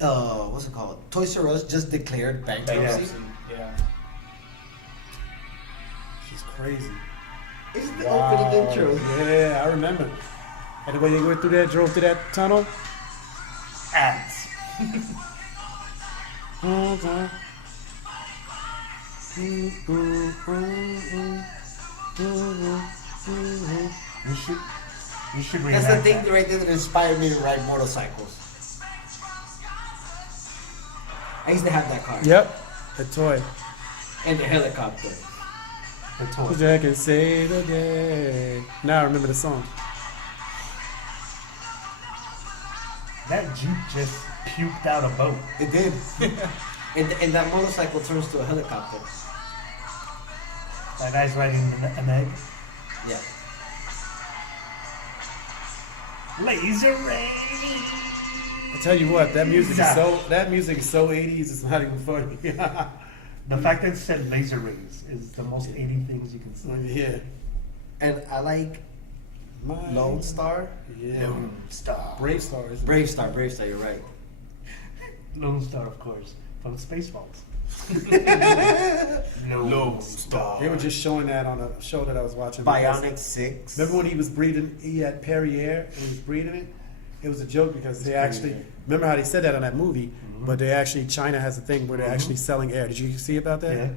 what's it called? Toys R Us just declared bankruptcy. Bankruptcy, yeah. She's crazy. It's the opening intro. Yeah, I remember. And the way they went through there, drove through that tunnel. Ads. You should That's the reenact thing that. right there that inspired me to ride motorcycles. I used to have that car. Yep, the toy. And the helicopter. The toy. Jack can save the day. Now I remember the song. That Jeep just puked out a boat. It did. and that motorcycle turns to a helicopter. That guy's riding an egg. Yeah. Laser ray. I tell you what, that music is so 80s. It's not even funny. The fact that it said laser rays is the most 80 things you can say. Yeah. And I like Lone Star. Yeah. Lone Star. Brave Stars. Brave Star, you're right. Lone Star, of course, from Spaceballs. Lone Star. They were just showing that on a show that I was watching. Bionic 6. Remember when he was breathing? He had Perrier and he was breathing it. It was a joke because they actually remember how they said that on that movie, but they actually China has a thing where they're actually selling air. Did you see about that? Yeah,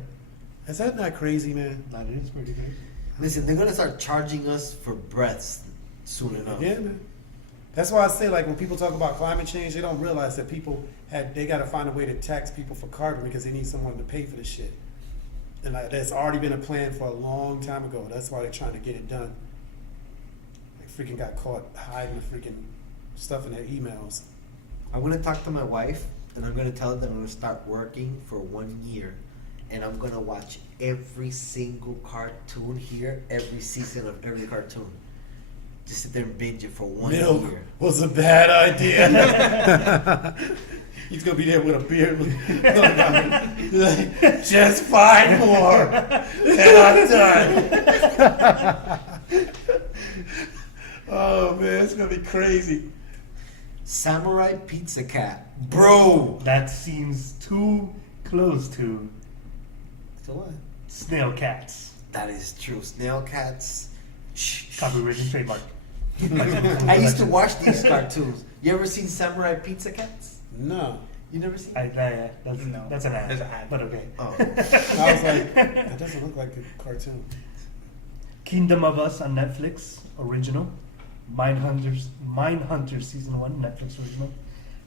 Is that not crazy, man? that is pretty good. Listen, they're gonna start charging us for breaths soon enough. Yeah, man. That's why I say, like, when people talk about climate change, they don't realize that they got to find a way to tax people for carbon because they need someone to pay for this shit. And like, that's already been a plan for a long time ago. That's why they're trying to get it done. They freaking got caught hiding the freaking stuff in their emails. I'm gonna talk to my wife and I'm gonna tell her that I'm gonna start working for 1 year and I'm gonna watch every single cartoon here, every season of every cartoon. Just sit there and binge it for 1 Milk year. was a bad idea. He's gonna be there with a beard. Like, just 5 more, and I'm done. Oh man, it's gonna be crazy. Samurai Pizza Cat, bro. That seems too close to So what? snail cats. That is true. Snail cats. Copyright and trademark. I used to watch these cartoons. You ever seen Samurai Pizza Cats? No. You never seen? That's, No. that's an ad. There's an ad. But okay. Oh. I was like, that doesn't look like a cartoon. Kingdom of Us on Netflix original. Mindhunters season 1 Netflix original.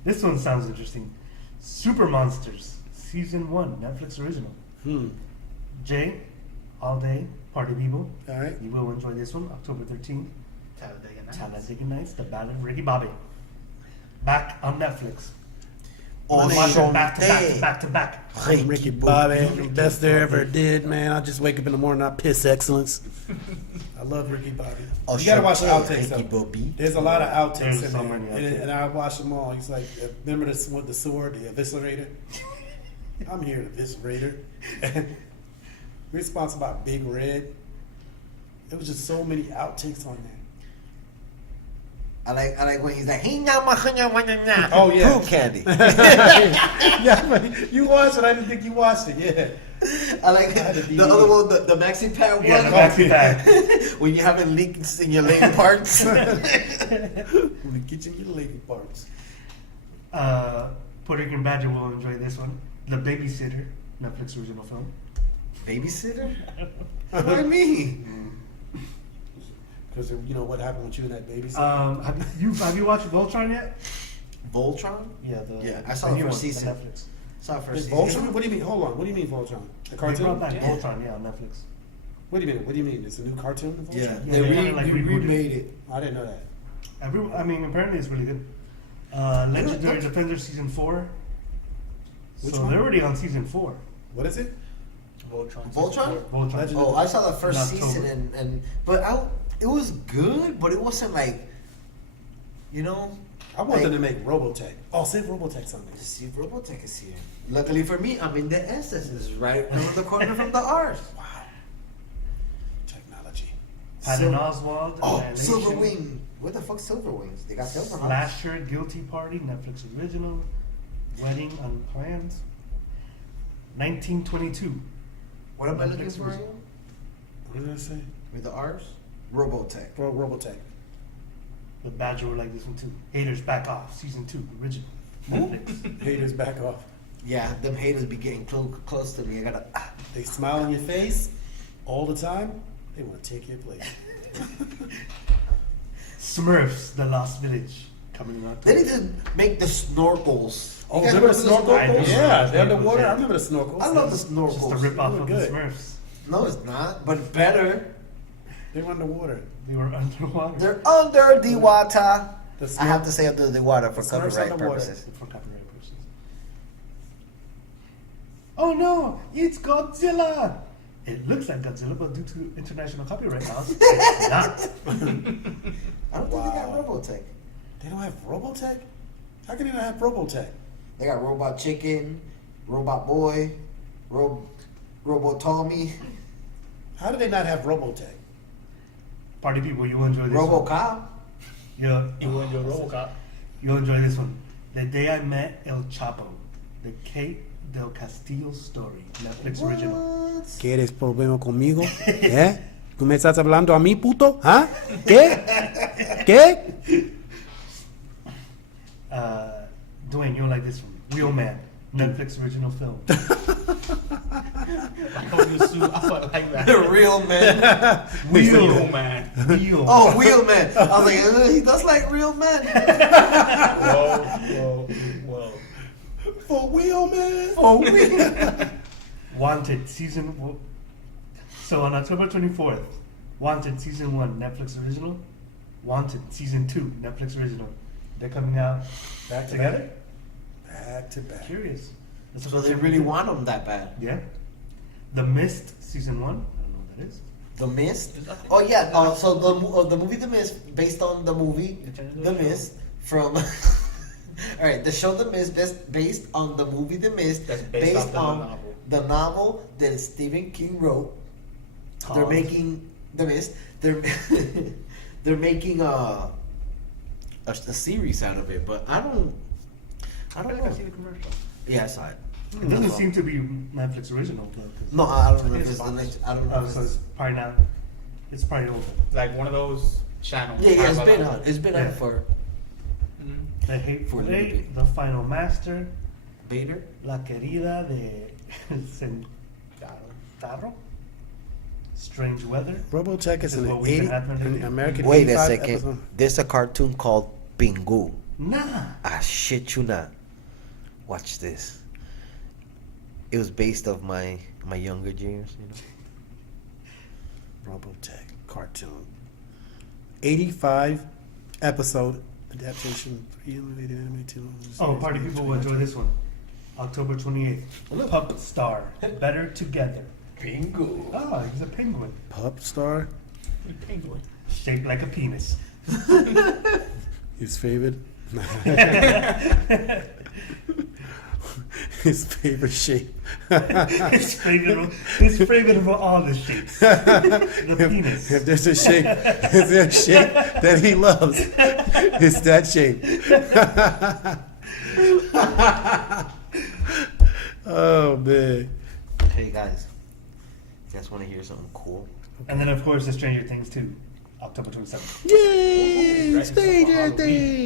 This one sounds interesting. Super Monsters season 1 Netflix original. Jay, all day party people. All right. You will enjoy this one. October 13th. Talladega Nights. Talladega Nights, The Ballad of Ricky Bobby. Back on Netflix. Oh, Watch it back to back Shonday. to back to back. I'm Ricky Bobby, best there ever did, man. I just wake up in the morning, I piss excellence. I love Ricky Bobby. Oh, You gotta watch the Shonday, outtakes Ricky though. Bobby. There's a lot of outtakes There's in so there, many and, outtakes. I watched them all. He's like, remember this with the sword, the eviscerator? I'm here, the eviscerator. We're sponsored by Big Red. There was just so many outtakes on there. I like when he's like, oh Oh, yeah. poo candy. Yeah, but you watched it. I didn't think you watched it. Yeah. I like I had a the DVD. other one, the maxi pad one. Yeah, the maxi pad. When you having leaks in your leg parts. When the kitchen, your lady parts. Puerto Rican Badger will enjoy this one. The Babysitter, Netflix original film. Babysitter? Why me? Because you know what happened with you and that baby. Have you watched Voltron yet? Voltron? Yeah, I saw the new first one, season. on Netflix. Saw the first Is season. Voltron? What do you mean? Hold on. What do you mean Voltron? The They cartoon? brought back Yeah. Voltron, yeah, on Netflix. What do you mean? What do you mean? It's a new cartoon? Voltron? Yeah, Yeah, they they kinda like rebooted. remade it. I didn't know that. Apparently it's really good. Legendary Defender season 4. Which So one? they're already on season 4. What is it? Voltron. Voltron? Voltron. Legend- Oh, I saw the first In October. season but it was good, but it wasn't like, you know. I want them to make Robotech. Oh, save Robotech something. Just see Robotech is here. Luckily for me, I'm in the SS. It's right around the corner from the R's. Wow. Technology. Patton Oswalt. Oh, Annihilation, Silverwing. What the fuck, Silverwings? They got Silverwings. Slasher Guilty Party, Netflix original. Wedding Unplanned. 1922. What am I looking Netflix for? original. What did I say? With the R's? Robotech. Robotech. The Badger would like this one too. Haters Back Off, season 2, original. Netflix. Haters back off. Yeah, them haters be getting close to me. I gotta. They smile in your face all the time. They want to take your place. Smurfs, The Lost Village, coming out. They need to make the snorkels. Oh, You guys remember the snorkel? I do. Yeah, they're Snorkels, underwater. yeah. I remember the snorkels. I love the Just a snorkels. rip off They were of good. the Smurfs. No, it's not, but better. They were underwater. They were underwater. They're under the water. The I have to say under the water for The Smurfs copyright underwater. purposes. For copyright purposes. Oh no, it's Godzilla! It looks like Godzilla, but due to international copyright laws, it's not. I don't think they got Wow. Robotech. They don't have Robotech? How can they not have Robotech? They got Robot Chicken, Robot Boy, Robot Tommy, How do they not have Robotech? Party people, you will enjoy this one. RoboCop. You and your RoboCop. You'll enjoy this one. The Day I Met El Chapo, the Kate del Castillo story, Netflix original. What? ¿Quieres problema conmigo? ¿Eh? ¿Tú me estás hablando a mí, puto? ¿Ah? ¿Qué? ¿Qué? Dwayne, you'll like this one. Real Man, Netflix original film. I would like that. The real man. Real man. Wheel. Oh, Wheel Man. I was like, he does like real men. Whoa. For Wheel Man? Oh, Wheel. Wanted season. So on October 24th, Wanted season 1, Netflix original. Wanted season 2, Netflix original. They're coming out Back together. Back to back. Curious. That's So what they I'm really saying. want him that bad. Yeah. The Mist season 1. I don't know what that is. The Mist. Oh yeah. So the movie The Mist, based on the movie The Mist from. All right, the show The Mist, based on the movie The Mist, That's based off the on novel. the novel that Stephen King wrote. They're making The Mist. They're making a series out of it, but I don't know. see the commercial. Yeah, I saw it. It doesn't seem to be Netflix original though. 'cause- No, I don't know if it's the next. I don't know. Oh, If so it's, it's probably not. It's probably old. Like one of those channels. yeah, it's been on. It's been Yeah. on for Mhm. The Hateful For a little Eight, bit. The Final Master, Vader. La Querida de Centaro, Strange Weather. Robotech is This is an what we've been having. an American. Wait a 85 second. episode. There's a cartoon called Pingu. Nah. I shit you not. Watch this. It was based off my younger years, you know. Robotech cartoon. 85 episode adaptation. Oh, party people will enjoy this one. October 28th. Pup Star. Better Together. Pingu. Oh, he's a penguin. Pup Star. Penguin. Shaped like a penis. His favorite. His favorite shape. his favorite of all the shapes. The penis. If there's a shape, if there's a shape that he loves, it's that shape. Oh man. Hey guys, you guys want to hear something cool? And then, of course, the Stranger Things 2. October 27th. Yay! Right, Stranger Halloween.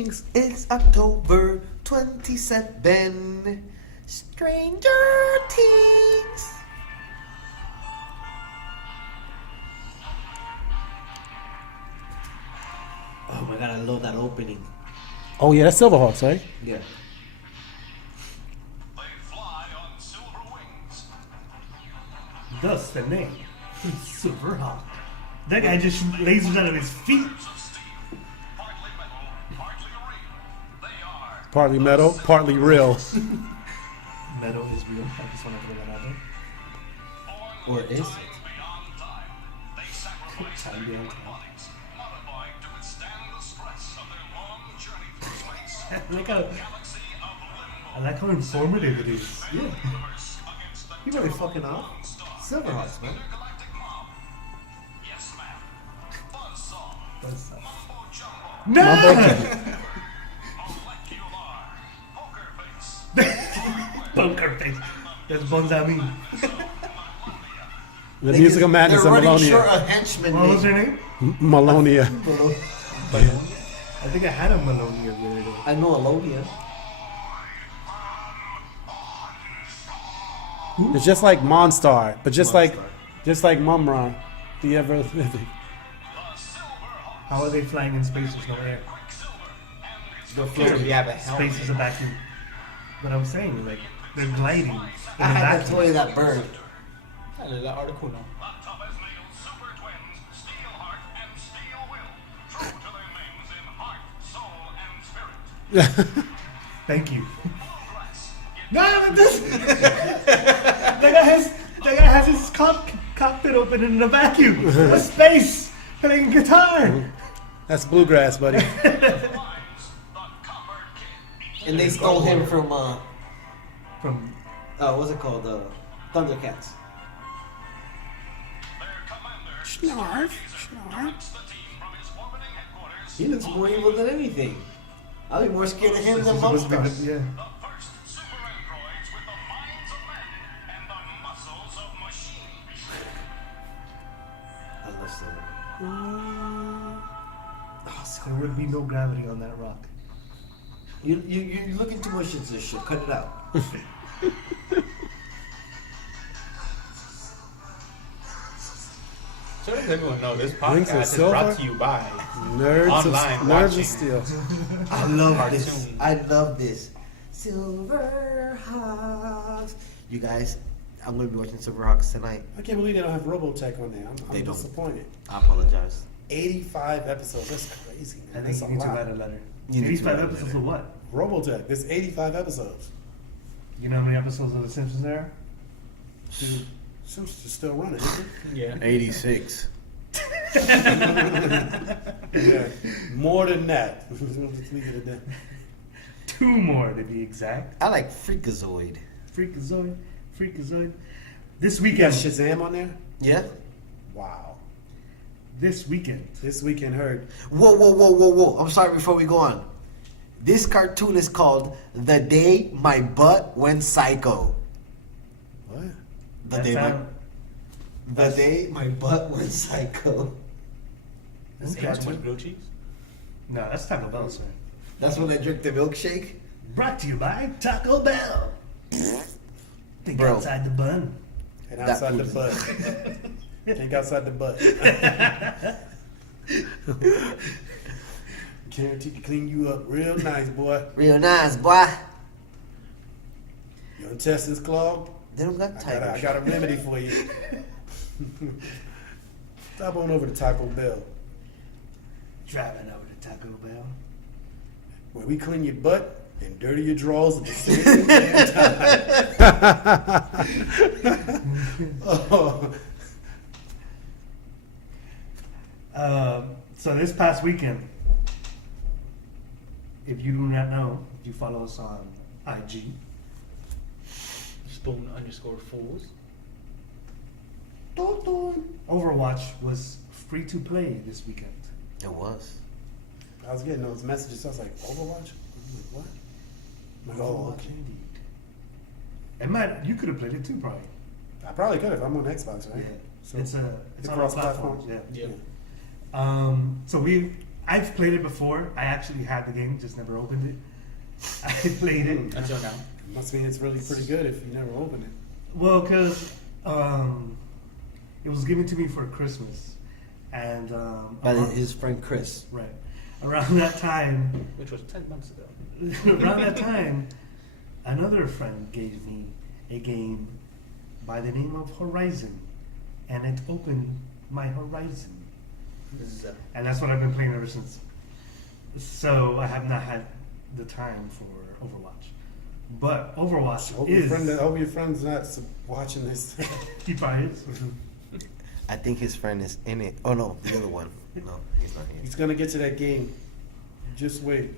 Things. It's October 27. Stranger Things. Oh my god, I love that opening. Oh yeah, that's Silverhawks, right? Yeah. They fly on silver wings. Thus the name. Silverhawk. That guy just lasers out of his feet. Of steel, partly metal, partly real. They are Partly metal, partly real. Metal is real. I just want to throw that out there. born Or with is time it? beyond time. They sacrifice Time their beyond human time. bodies, modified to withstand the stress of their long journey through space. Look how, Galaxy of I limbo. like how informative it is. Universe against the You really fucking terrible off. Lone Star. Silverhawks, man. Intergalactic mob. Yes, ma'am. Buzzsaw. Buzzsaw. Mumbo jumbo. No! Molecular. Poker face. Poker face. That's Bonzami. The musical madness They're of running Malonia. short of henchmen. What was Nick. her name? Malonia. I think I had a Maloney the other day. I know Alonia. It's just like Monstar, but just Monstar. like Mumra, the ever living. How are they flying in space? There's no air. The Here we have a helmet. Space is a vacuum. But I'm saying, like, they're gliding in a I had to vacuum. toy that bird. I love that article now. Top as nails, super twins, Steelheart and Steel Will. True to their names in heart, soul, and spirit. Thank you. Dress. No, but this. that guy has his cockpit open in a vacuum. A space playing guitar. That's bluegrass, buddy. Lines, the Copper Kid. And they stole him from From what's it called? Thundercats. Their commander. Snarf, Starts the team from his orbiting headquarters. He looks more evil than anything. I'd be more scared of him this than is supposed to be Monstar. the, yeah. The first super androids with the minds of men and the muscles of machines. I love Silver. There would be no gravity on that rock. You're looking too much into this shit. Cut it out. So does everyone know this Links of podcast is silver? brought to you by Nerds Online of nerds watching. of steel. I love this. Cartoon. I love this. Silverhawks. You guys, I'm gonna be watching Silverhawks tonight. I can't believe they don't have Robotech on there. They I'm don't. disappointed. I apologize. 85 episodes. That's crazy, I man. think That's you a need to lot. write a letter. You need to 85 write a episodes letter. of what? Robotech. There's 85 episodes. You know how many episodes of The Simpsons there are? 2, Simpsons is still running, isn't it? Yeah. 86. Yeah. More than that. Let's leave it at that. 2 more to be exact. I like Freakazoid. Freakazoid. This You got weekend. Shazam on there? Yeah? Wow. This weekend. This weekend heard. Whoa. I'm sorry before we go on. This cartoon is called The Day My Butt Went Psycho. What? The That's day my butt went psycho. That's Same as cartoon. with blue cheese? No, that's Taco Bell, sir. That's when I drink the milkshake. Brought to you by Taco Bell. Think Bro. outside the bun. And That outside the food butt. Think outside the butt. Guaranteed to clean you up real nice, boy. Real nice, boy. Your intestines clogged? They don't got I tigers. got a remedy for you. Stop on over to Taco Bell, Driving over to Taco Bell. where we clean your butt and dirty your drawers at the same damn time. Oh. So this past weekend, if you do not know, if you follow us on IG, Spoon_fools. Overwatch was free to play this weekend. It was. I was getting those messages. I was like, Overwatch? I'm like, what? I'm like, oh, Overwatch, okay. indeed. And Matt, you could have played it too, probably. I probably could if I'm on Xbox, right? So it's it's on across all platforms. platforms? Yeah. Yeah. So I've played it before. I actually had the game, just never opened it. I played it. Until now. Must mean it's really pretty good if you never open it. Well, because it was given to me for Christmas, and By his friend Chris. right around that time, Which was 10 months ago. around that time, another friend gave me a game by the name of Horizon, and it opened my horizon, This is and that's what I've been playing ever since. So I have not had the time for Overwatch, but Overwatch I is. hope your friend's not watching this. He probably is. I think his friend is in it. Oh no, the other one. No, he's not here. He's gonna get to that game. Just wait.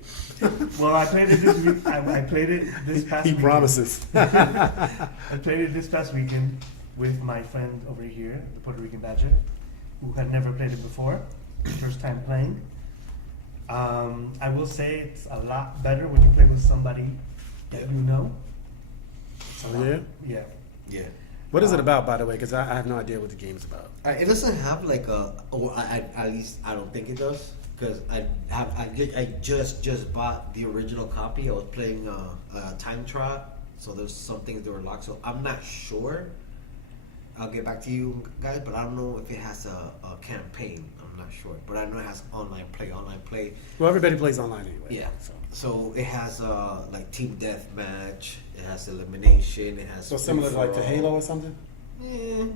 Well, I played it this week. I played it this past. He weekend. promises. I played it this past weekend with my friend over here, the Puerto Rican Badger, who had never played it before, first time playing. I will say it's a lot better when you play with somebody that you know. Oh, yeah? Yeah. Yeah. What is it about, by the way? Because I have no idea what the game's about. It doesn't have like a, or at least I don't think it does, because I just bought the original copy. I was playing Time Trial, so there's some things that were locked. So I'm not sure. I'll get back to you guys, but I don't know if it has a campaign. I'm not sure, but I know it has online play. Well, everybody plays online anyway. Yeah. So, So it has like team deathmatch. It has elimination. It has so similar to like to free-for-all. Halo or something?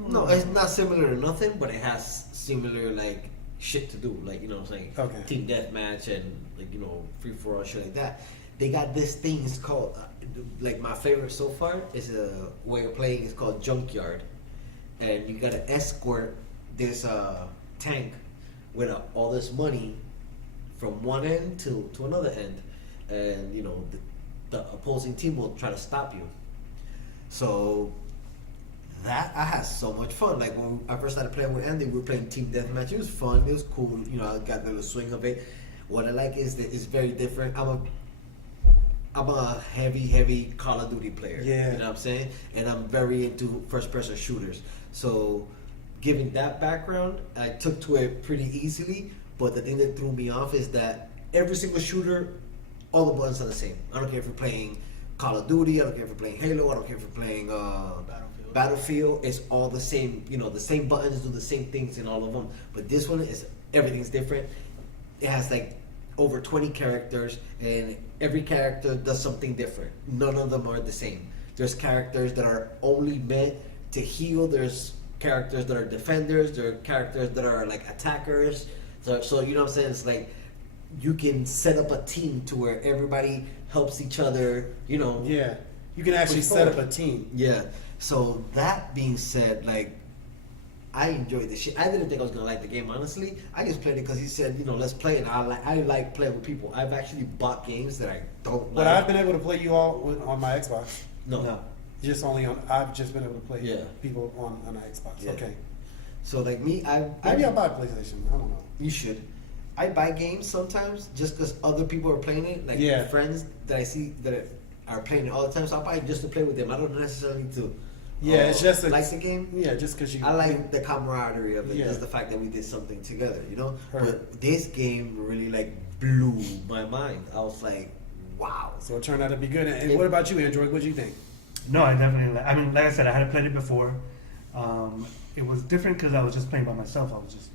No, it's not similar to nothing, but it has similar like shit to do, like, you know what I'm saying? Okay. Team deathmatch and like, you know, free for all shit like that. They got this thing. It's called like my favorite so far is a way of playing. It's called Junkyard, and you gotta escort this tank with all this money from one end to another end, and you know the opposing team will try to stop you. So that I had so much fun. Like when I first started playing with Andy, we were playing team deathmatch. It was fun. It was cool. You know, I got the little swing of it. What I like is that it's very different. I'm a heavy Call of Duty player. Yeah. You know what I'm saying? And I'm very into first person shooters. So given that background, I took to it pretty easily. But the thing that threw me off is that every single shooter, all the buttons are the same. I don't care if you're playing Call of Duty, I don't care if you're playing Halo, I don't care if you're playing Battlefield. It's all the same. You know, the same buttons do the same things in all of them. But this one is everything's different. It has like over 20 characters, and every character does something different. None of them are the same. There's characters that are only meant to heal. There's characters that are defenders. There are characters that are like attackers. So you know what I'm saying? It's like you can set up a team to where everybody helps each other. You know. Yeah. You can actually set up a team. Yeah. So that being said, like, I enjoyed the shit. I didn't think I was gonna like the game, honestly. I just played it because he said, you know, let's play, and I like playing with people. I've actually bought games that I don't But like. I've been able to play you all on my Xbox. No. Just only on. I've just been able to play Yeah. people on an Xbox. Yeah. Okay. So like me, Maybe I'll buy a PlayStation. I don't know. You should. I buy games sometimes just because other people are playing it. Like Yeah. friends that I see that are playing it all the time. So I'll buy it just to play with them. I don't necessarily to. Yeah, it's just like the game. Yeah, just because you. I like the camaraderie of it, Yeah. just the fact that we did something together, you know. Heard. But this game really like blew my mind. I was like, wow. So it turned out to be good. And It- what about you, Android? What do you think? No, I definitely. I mean, like I said, I had played it before. It was different because I was just playing by myself. I was just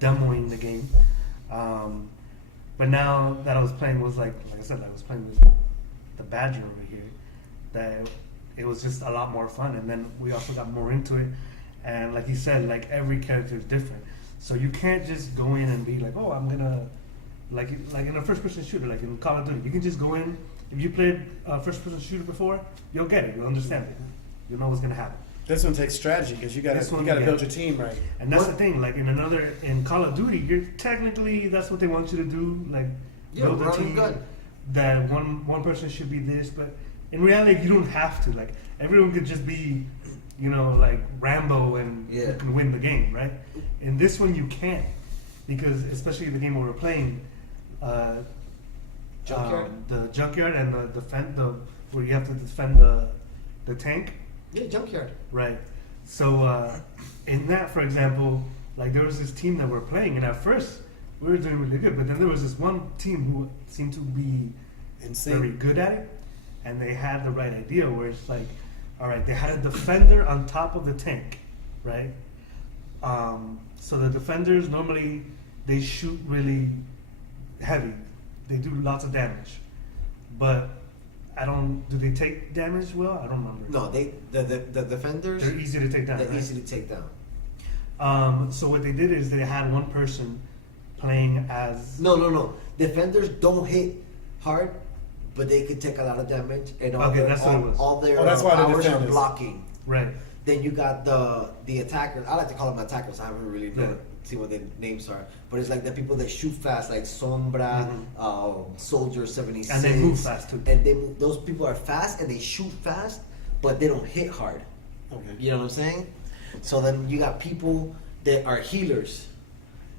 demoing the game. But now that I was playing, was like I said, I was playing with the Badger over here. That it was just a lot more fun, and then we also got more into it. And like you said, like every character is different, so you can't just go in and be like, oh, I'm gonna like in a first-person shooter, like in Call of Duty. You can just go in. If you played a first-person shooter before, you'll get it. You'll understand it. You'll know what's gonna happen. This one takes strategy because you This one, gotta yeah. build your team right. And that's the thing. Like in Call of Duty, you're technically that's what they want you to do. Like Yeah, build a run and team. gun. That one person should be this, but in reality, you don't have to. Like everyone could just be, you know, like Rambo, and Yeah. you can win the game, right? In this one, you can't, because especially the game we were playing, Junkyard? the junkyard and where you have to defend the tank. Yeah, junkyard. Right. So in that, for example, like there was this team that we're playing, and at first we were doing really good, but then there was this one team who seemed to be Insane. very good at it, and they had the right idea where it's like, all right, they had a defender on top of the tank, right? So the defenders normally they shoot really heavy, they do lots of damage, but do they take damage well? I don't remember. No, the defenders. They're easy to take down. They're right? easy to take down. So what they did is they had one person playing as No. Defenders don't hit hard, but they could take a lot of damage, and all Okay, their, that's what it was. all their Oh, that's why the powers are defenders. blocking. right. Then you got the attackers. I like to call them attackers. I haven't really Yeah. see what their names are, but it's like the people that shoot fast, like Sombra, Soldier 76, And they move fast, too. And they move, those people are fast and they shoot fast, but they don't hit hard. Okay. You know what I'm saying? So then you got people that are healers,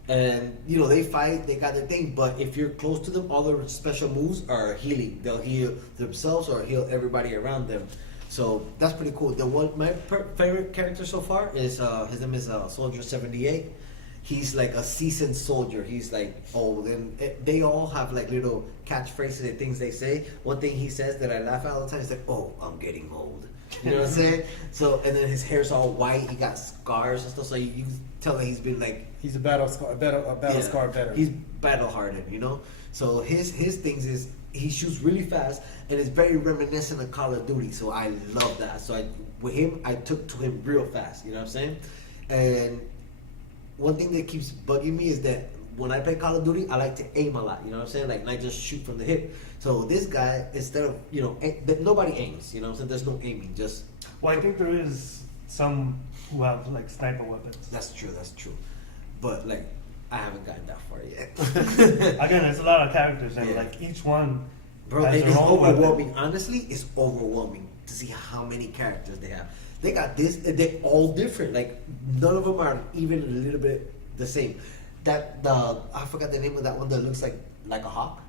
and you know they fight, they got their thing. But if you're close to them, all their special moves are healing. They'll heal themselves or heal everybody around them. So that's pretty cool. My favorite character so far is his name is Soldier 78. He's like a seasoned soldier. He's like old, and they all have like little catchphrases and things they say. One thing he says that I laugh at all the time is like, "Oh, I'm getting old." You know what I'm saying? So, and then his hair's all white. He got scars and stuff. So you can tell that he's been like He's a battle scar veteran. He's battle hardened, you know. So his things is he shoots really fast and it's very reminiscent of Call of Duty. So I love that. So with him, I took to him real fast. You know what I'm saying? And one thing that keeps bugging me is that when I play Call of Duty, I like to aim a lot. You know what I'm saying? Like, not just shoot from the hip. So this guy, instead of nobody aims. You know what I'm saying? There's no aiming. Just Well, I think there is some who have like sniper weapons. that's true. But like, I haven't gotten that far yet. Again, there's a lot of characters, and Yeah. like each one Bro, has it their is own weapon. overwhelming. Honestly, it's overwhelming to see how many characters they have. They got this, and they're all different. Like, none of them are even a little bit the same. I forgot the name of that one that looks like a hawk.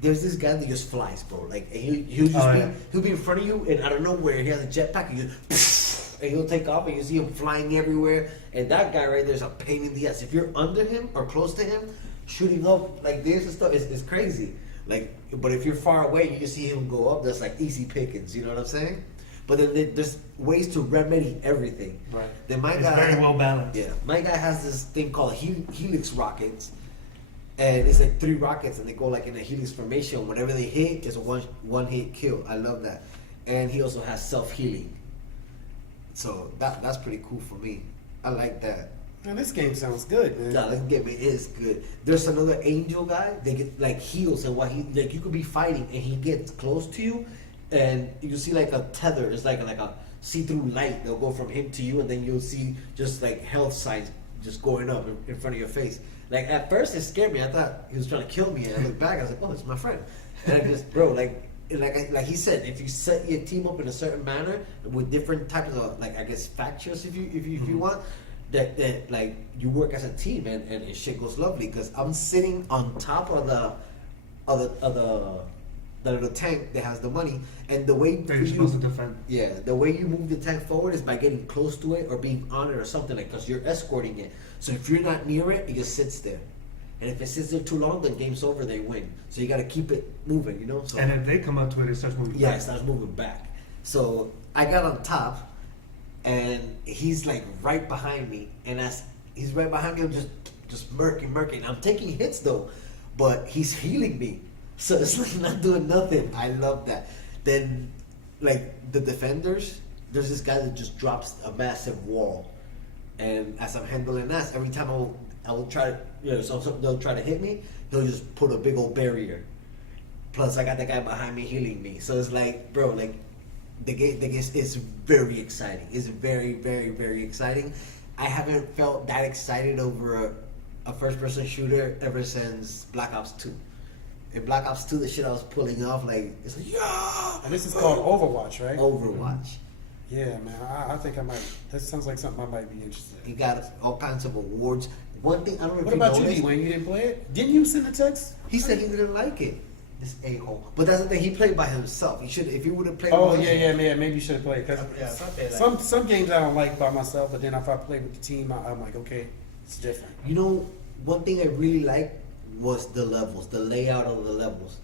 There's this guy that just flies, bro. Like, he'll just he'll be in front of you, and I don't know where he has a jetpack, and he'll take off, and you see him flying everywhere. And that guy right there is a pain in the ass. If you're under him or close to him, shooting up like this and stuff, it's crazy. Like, but if you're far away, you can see him go up. That's like easy pickings. You know what I'm saying? But then there's ways to remedy everything. Right. Then my It's guy, very well balanced. yeah, my guy has this thing called helix rockets, and it's like 3 rockets, and they go like in a helix formation. Whenever they hit, it's a one hit kill. I love that. And he also has self healing, so that's pretty cool for me. I like that. Man, this game sounds good, man. Yeah, this game is good. There's another angel guy. They get like heals, and what he like you could be fighting, and he gets close to you, and you see like a tether. It's like a see through light. They'll go from him to you, and then you'll see just like health signs just going up in front of your face. Like at first, it scared me. I thought he was trying to kill me, and I looked back. I was like, "Oh, it's my friend." And I just, bro, like he said, if you set your team up in a certain manner with different types of like I guess factions, if you want, that like you work as a team and shit goes lovely. Because I'm sitting on top of the little tank that has the money, and the way That you're supposed to defend. yeah, the way you move the tank forward is by getting close to it or being on it or something like, because you're escorting it. So if you're not near it, it just sits there. And if it sits there too long, then game's over, they win. So you got to keep it moving, you know? So, And if they come up to it, it starts moving. yeah, back. it starts moving back. So I got on top, and he's like right behind me. And as he's right behind me, I'm just murking. I'm taking hits though, but he's healing me. So it's like not doing nothing. I love that. Then, like the defenders, there's this guy that just drops a massive wall. And as I'm handling that, every time I will try to, so they'll try to hit me, he'll just put a big old barrier. Plus, I got that guy behind me healing me. So it's like, bro, like the game is very exciting. It's very, very, very exciting. I haven't felt that excited over a first-person shooter ever since Black Ops 2. In Black Ops 2, the shit I was pulling off, like, it's like, yeah! And this is called Overwatch, right? Overwatch. Yeah, man. I think I might. That sounds like something I might be interested in. He got all kinds of awards. One thing, I don't know if What you about you, noticed, Dwayne? You didn't play it? Didn't you send a text? he said he didn't like it. This a-hole. But that's the thing, he played by himself. He should, if he would have played Oh by yeah. Maybe you should have played. Cause Yeah, something like some games I don't like by myself, but then if I play with the team, I'm like, okay, it's different. You know, one thing I really liked was the levels, the layout of the levels.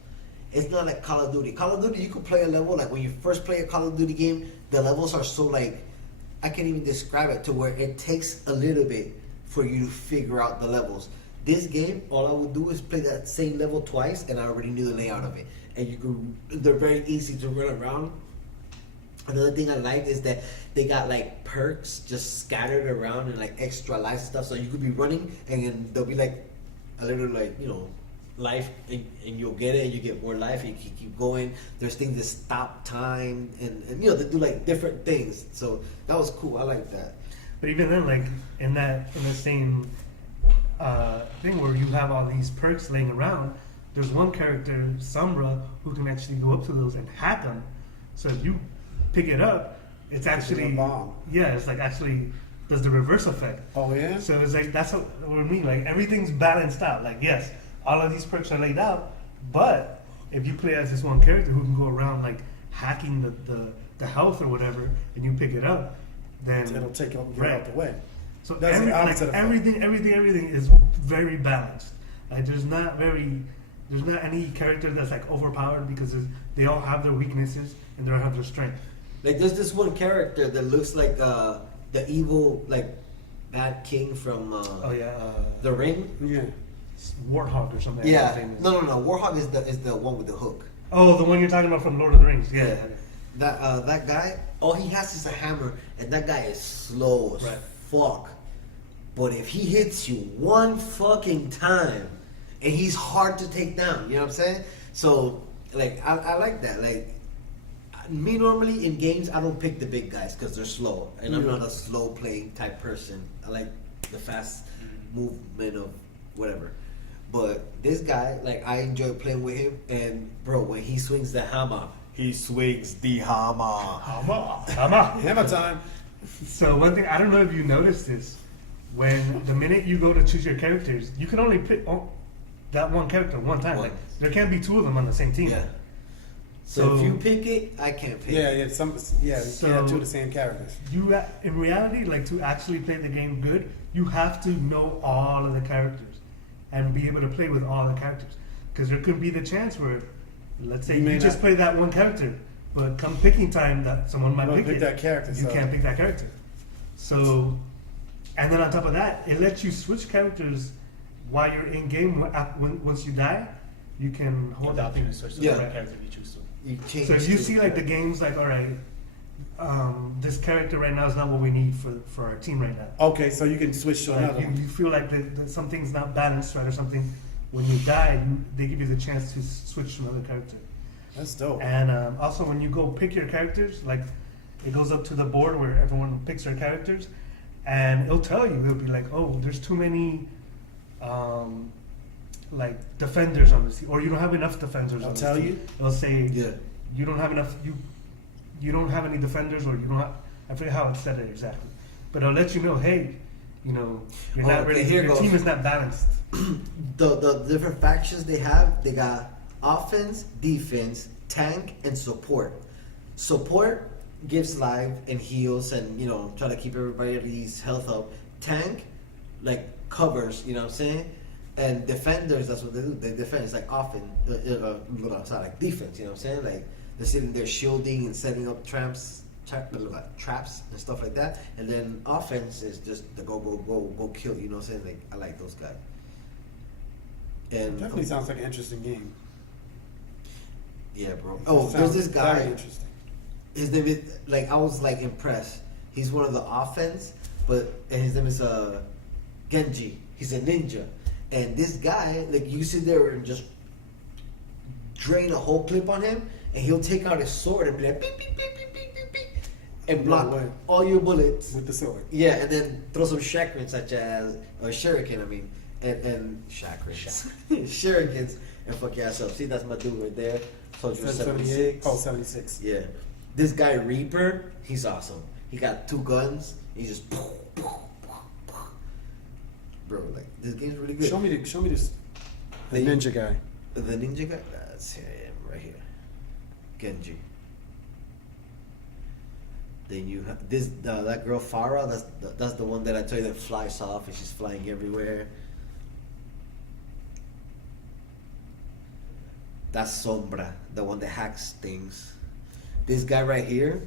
It's not like Call of Duty. Call of Duty, you could play a level, like when you first play a Call of Duty game, the levels are so like, I can't even describe it, to where it takes a little bit for you to figure out the levels. This game, all I would do is play that same level twice, and I already knew the layout of it. And they're very easy to run around. Another thing I like is that they got like perks just scattered around and like extra life stuff. So you could be running, and then there'll be like a little like, life, and you'll get it, and you get more life, and you keep going. There's things that stop time, and they do like different things. So that was cool. I like that. But even then, like in the same thing where you have all these perks laying around, there's one character, Sombra, who can actually go up to those and hack them. So if you pick it up, it's actually a bomb. Yeah, it's like actually does the reverse effect. Oh yeah. So it's like that's what I mean. Like everything's balanced out. Like yes, all of these perks are laid out, but if you play as this one character who can go around like hacking the health or whatever, and you pick it up, then It'll take you right. out the way. So That's the opposite effect. everything is very balanced. Like there's not any character that's like overpowered because they all have their weaknesses and they all have their strength. Like there's this one character that looks like the evil like bad king from The Ring. Yeah, Warthog or something. Yeah. Famous. No. Warhog is the one with the hook. Oh, the one you're talking about from Lord of the Rings. Yeah. That guy, all he has is a hammer, and that guy is slow as Right. fuck. But if he hits you one fucking time, and he's hard to take down, you know what I'm saying? So, like, I like that. Like, me normally in games, I don't pick the big guys because they're slow, and I'm not a slow playing type person. I like the fast movement of whatever. But this guy, like, I enjoy playing with him, and bro, when he swings the hammer, he swings the hammer. Hammer time. So one thing I don't know if you noticed this, when the minute you go to choose your characters, you can only pick that one character one time. Like there can't be two of them on the same team. Yeah. So if you pick it, I can't pick it. You can't have two of the same characters. You in reality, like to actually play the game good, you have to know all of the characters and be able to play with all the characters. Because there could be the chance where, let's say you just play that one character, but come picking time, that someone might pick that character. You can't pick that character. So, and then on top of that, it lets you switch characters while you're in game. Once you die, you can hold that thing. Switch to Yeah. the right character if you choose to. You change So if you to- see like the game's like, all right, this character right now is not what we need for our team right now. Okay, so you can switch to Like another one. you feel like something's not balanced right or something. When you die, they give you the chance to switch to another character. That's dope. And also when you go pick your characters, like it goes up to the board where everyone picks their characters, and it'll tell you. It'll be like, oh, there's too many, like defenders on this team, or you don't have enough defenders. I'll on this tell team. you? It'll say, Yeah. you don't have enough. You don't have any defenders, or you don't have. I forget how it said it exactly, but it'll let you know, hey, you know, you're not Okay, ready. here Your goes. team is not balanced. The different factions they have, they got offense, defense, tank, and support. Support gives life and heals and, you know, try to keep everybody's health up. Tank, like, covers, you know what I'm saying? And defenders, that's what they do. They defend. It's like offense, sorry, like defense, you know what I'm saying? Like, they're sitting there shielding and setting up traps and stuff like that. And then offense is just the go kill, you know what I'm saying? Like, I like those guys. And Definitely sounds like an interesting game. yeah, bro. Oh, there's this Very guy. interesting. His name is, like, I was like impressed. He's one of the offense, and his name is Genji. He's a ninja, and this guy, like, you sit there and just drain a whole clip on him, and he'll take out his sword and be like beep beep beep beep beep beep, beep and block No way. all your bullets. With the sword. Yeah, and then throw some shakrins such as shuriken. I mean, and shakrins, shurikens, and fuck your ass up. See, that's my dude right there. Soldier 76. Oh, 76. Yeah. This guy Reaper, he's awesome. He got 2 guns. He just bro, like, this game's really good. Show me this. The The- ninja guy. The ninja guy. That's him right here. Genji. Then you have this that girl Farah. That's the one that I tell you that flies off and she's flying everywhere. That's Sombra, the one that hacks things. This guy right here,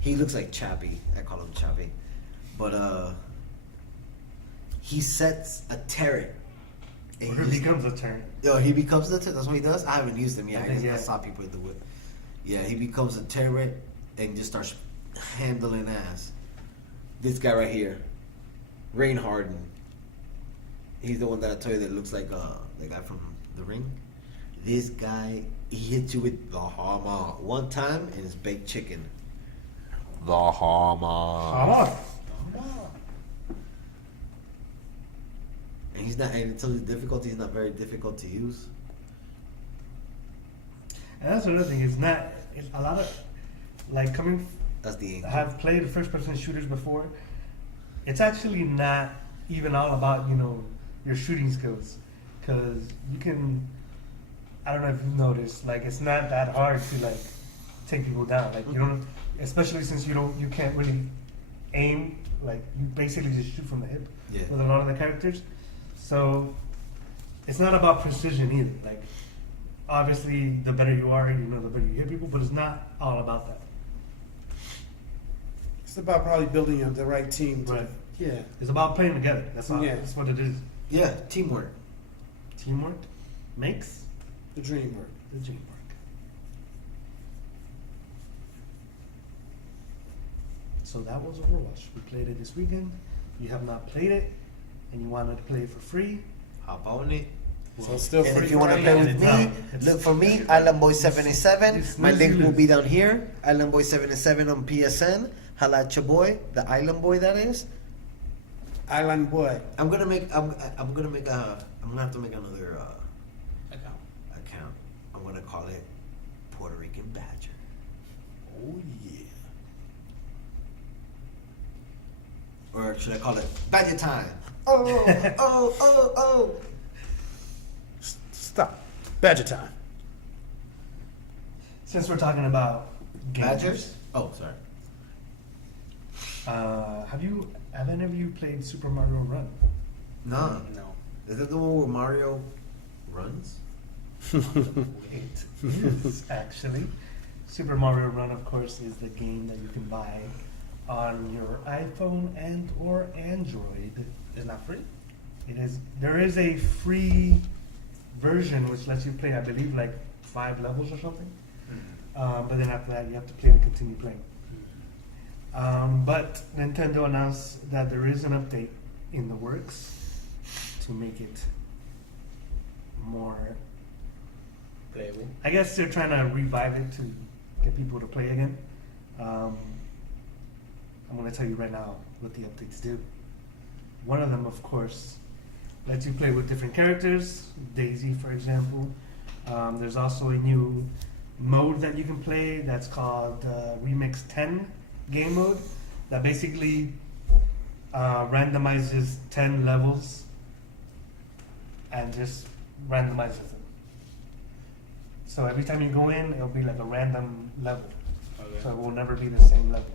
he looks like Chappy. I call him Chappy. But he sets a turret. And Or he he becomes a turn. he becomes the turret. That's what he does. I haven't used him yet. I I, think, just, I yeah. saw people do it. Yeah, he becomes a turret and just starts handling ass. This guy right here, Rain Harden. He's the one that I told you that looks like the guy from The Ring. This guy, he hits you with the hammer one time and it's baked chicken. The hammer. And he's not, and until his difficulty, he's not very difficult to use. And that's another thing. It's a lot of like coming. That's the angel. Have played first-person shooters before. It's actually not even all about, you know, your shooting skills, because you can. I don't know if you've noticed, like, it's not that hard to like take people down. Like, you don't, especially since you can't really aim. Like, you basically just shoot from the hip Yeah. with a lot of the characters. So it's not about precision either. Like, obviously, the better you are, you know, the better you hit people. But it's not all about that. It's about probably building the right team. Right. Yeah. It's about playing together. That's all. Yeah. That's what it is. Yeah, teamwork. Teamwork makes The dream work. the dream work. So that was Overwatch. We played it this weekend. If you have not played it and you wanted to play it for free, Hop on it. So it's still And free if you want to for play everyone. with me, It's- look for me, Island Boy 77. It's My link will lose-lose. be down here. Island Boy 77 on PSN. Holla at your boy, the Island Boy that is. Island boy. I'm gonna have to make another Account. account. I'm gonna call it Puerto Rican Badger. Oh yeah. Or should I call it Badger Time? Oh. Stop. Badger time. since we're talking about games, Badgers? Oh, sorry. have any of you played Super Mario Run? No. No. Is that the one where Mario runs? It is actually. Super Mario Run, of course, is the game that you can buy on your iPhone and or Android. It's not free? It is. There is a free version which lets you play, I believe, like 5 levels or something. But then after that, you have to play to continue playing. But Nintendo announced that there is an update in the works to make it more. Playable. I guess they're trying to revive it to get people to play again. I'm going to tell you right now what the updates do. One of them, of course, lets you play with different characters, Daisy, for example. There's also a new mode that you can play that's called Remix 10 game mode that basically randomizes 10 levels and just randomizes them. So every time you go in, it'll be like a random level. Okay. So it will never be the same level.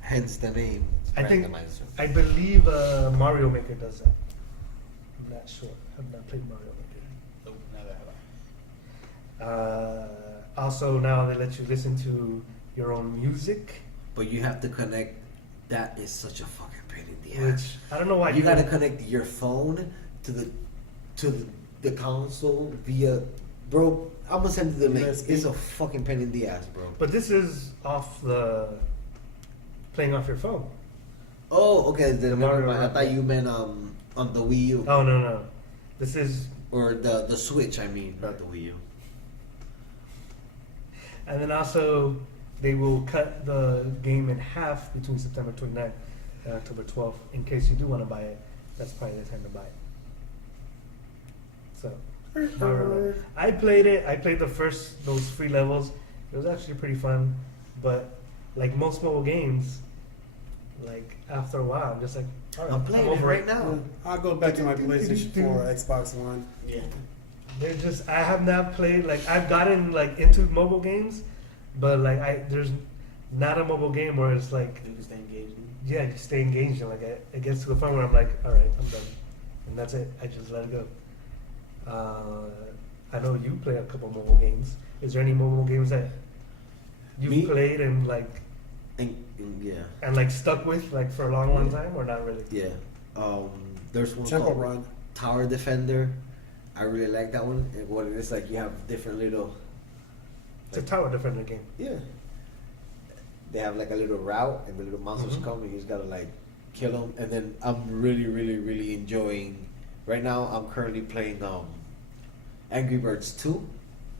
Hence the name. I think, Randomizer. I believe Mario Maker does that. I'm not sure. I've not played Mario Maker. Nope, never have I. Also, now they let you listen to your own music, But you have to connect. That is such a fucking pain in the which ass. I don't know why You gotta connect your phone to the console via. Bro, I'm gonna send you the link. USB. It's a fucking pain in the ass, bro. But this is off the playing off your phone. Oh, okay. Then never Mario mind. I Maker. thought you meant on the Wii U Oh no, this is, or the Switch. I mean, not the Wii U. and then also they will cut the game in half between September 29th and October 12th in case you do want to buy it. That's probably the time to buy it. So. I played it. I played those free levels. It was actually pretty fun, but like most mobile games, like after a while, I'm just like, all right, I'm playing it over right now. Yeah, I'll go back to my PlayStation 4 or Xbox One. Yeah. They're just, I have not played, like I've gotten like into mobile games, but like there's not a mobile game where it's like, You can stay engaged. yeah, just stay engaged, and like it gets to the point where I'm like, all right, I'm done, and that's it. I just let it go. I know you play a couple mobile games. Is there any mobile games that you've Me? played and like Yeah, stuck with like for a long time, or not really? yeah. There's one Temple called Run. Tower Defender. I really like that one. And what it is, like, you have different little. It's a tower defender game. Yeah. They have like a little route, and the little monsters Mhm. come, and you just gotta like kill them. And then I'm really, really, really enjoying. Right now, I'm currently playing Angry Birds 2.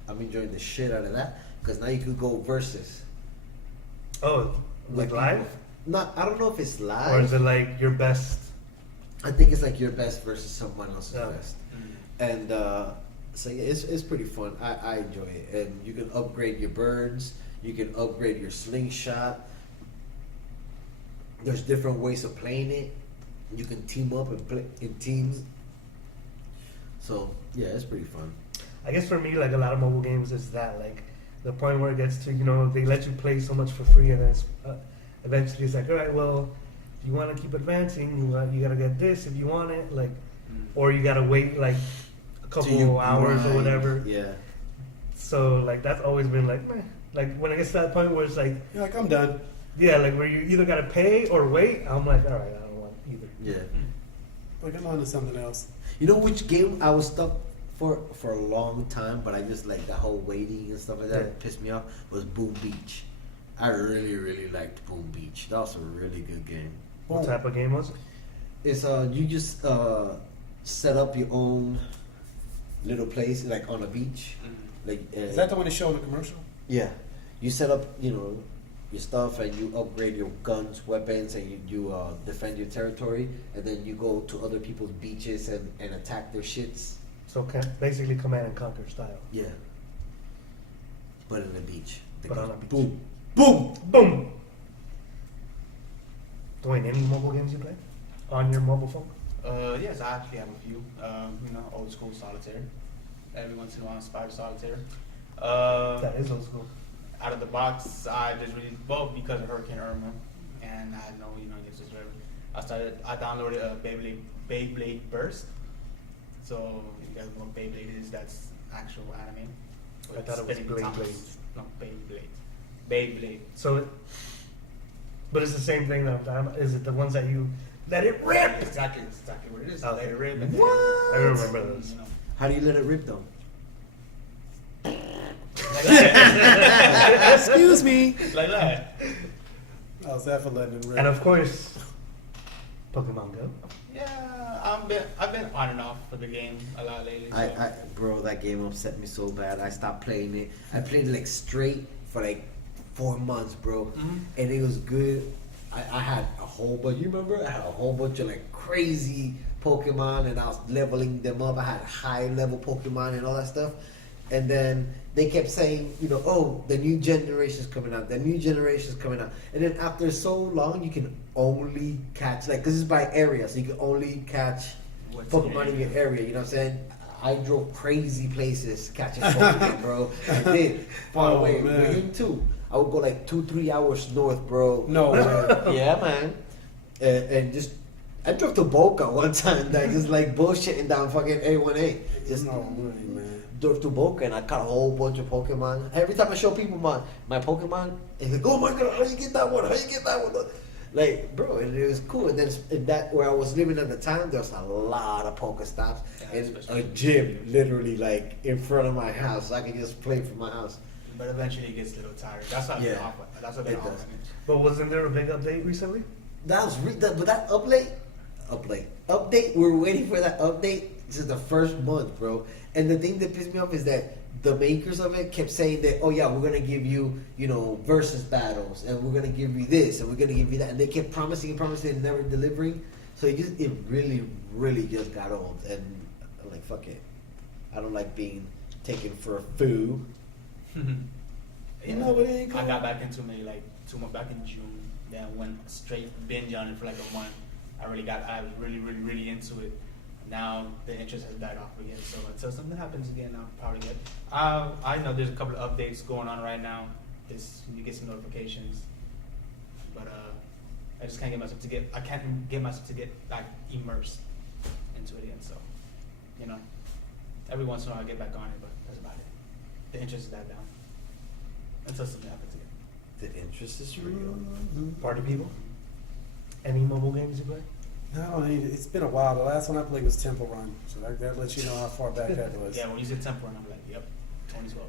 I'm enjoying the shit out of that because now you could go versus. Oh, like live, people- Not, I don't know if it's live. or is it like your best? I think it's like your best versus someone else's Yeah. best. And so yeah, it's pretty fun. I enjoy it, and you can upgrade your birds. You can upgrade your slingshot. There's different ways of playing it. You can team up and play in teams. So yeah, it's pretty fun. I guess for me, like a lot of mobile games is that like the point where it gets to, they let you play so much for free, and then it's, eventually it's like, all right, well, if you want to keep advancing, you gotta get this if you want it, like, or you gotta wait like a So couple you hours or grind, whatever. Yeah. So like that's always been like, meh. Like when it gets to that point where it's like, You're like, I'm done. yeah, like where you either gotta pay or wait. I'm like, all right, I don't want either. Yeah. Like, I'm on to something else. You know which game I was stuck for a long time, but I just like the whole waiting and stuff like that. Yeah. It pissed me off. Was Boom Beach. I really, really liked Boom Beach. That was a really good game. What type of game was it? It's you just set up your own little place like on a beach. Like Is that the one they show in the commercial? yeah, you set up your stuff and you upgrade your guns, weapons, and you defend your territory, and then you go to other people's beaches and attack their shits. So basically Command and Conquer style. Yeah, but on a beach. But on a beach. Boom, boom. Boom. Dwayne, any mobile games you play on your mobile phone? Yes, I actually have a few. Old school solitaire. Every once in a while, Spider Solitaire. That is old school. Out of the box, I just really because of Hurricane Irma, and I had no games whatsoever. I downloaded Beyblade Burst. So if you guys know what Beyblade is, that's actual anime. I thought it was Spinning tops. Blade. No, Beyblade. So, but it's the same thing that I'm talking about. Is it the ones that you let it rip? Exactly what it is. Okay. Let it rip. And What? I remember those. How do you let it rip though? Like that. Excuse me. Like that. I was that for letting it rip. And of course, Pokemon Go. Yeah, I've been on and off for the game a lot lately. So. Bro, that game upset me so bad. I stopped playing it. I played it like straight for like 4 months, bro, Mhm. and it was good. I had a whole bunch. You remember? I had a whole bunch of like crazy Pokemon, and I was leveling them up. I had high level Pokemon and all that stuff. And then they kept saying, you know, oh, the new generation's coming out. The new generation's coming out. And then after so long, you can only catch like, 'cause it's by area, so you can only catch What's Pokemon in your area. You know what I'm saying? I drove crazy places catching Pokemon, bro. I did far Oh, away. man. With him too. I would go like 2-3 hours north, bro. No way. Yeah, man. And just I drove to Boca one time, like just like bullshitting down fucking A1A. Just No way, man. drove to Boca and I caught a whole bunch of Pokemon. Every time I show people my Pokemon, it's like, oh my god, how you get that one? How you get that one? Like, bro, and it was cool. And then in that where I was living at the time, there was a lot of Pokestops Yeah, and especially a gym literally like in front of my house. So I could just play from my house. But eventually it gets a little tired. That's what I've been Yeah. off. That's what I've been It off. does. But wasn't there a big update recently? That was but that update. We were waiting for that update since the first month, bro. And the thing that pissed me off is that the makers of it kept saying that, oh yeah, we're gonna give you, you know, versus battles, and we're gonna give you this, and we're gonna give you that, and they kept promising and never delivering. So it really, really just got old, and I'm like, fuck it. I don't like being taken for a fool. You know what? It ain't I cool. got back into me like 2 months back in June. Then I went straight binge on it for like a month. I was really into it. Now the interest has died off again. So until something happens again, I'll probably get. I know there's a couple of updates going on right now. You get some notifications, but I just can't get myself to get. I can't get myself to get like immersed into it again. So, you know, every once in a while I get back on it, but that's about it. The interest is died down until something happens again. The interest is real. Mm-hmm. Party people? Any mobile games you play? No, it's been a while. The last one I played was Temple Run, so that lets you know how far back that was. Yeah, when you said Temple Run, I'm like, yep, 2012.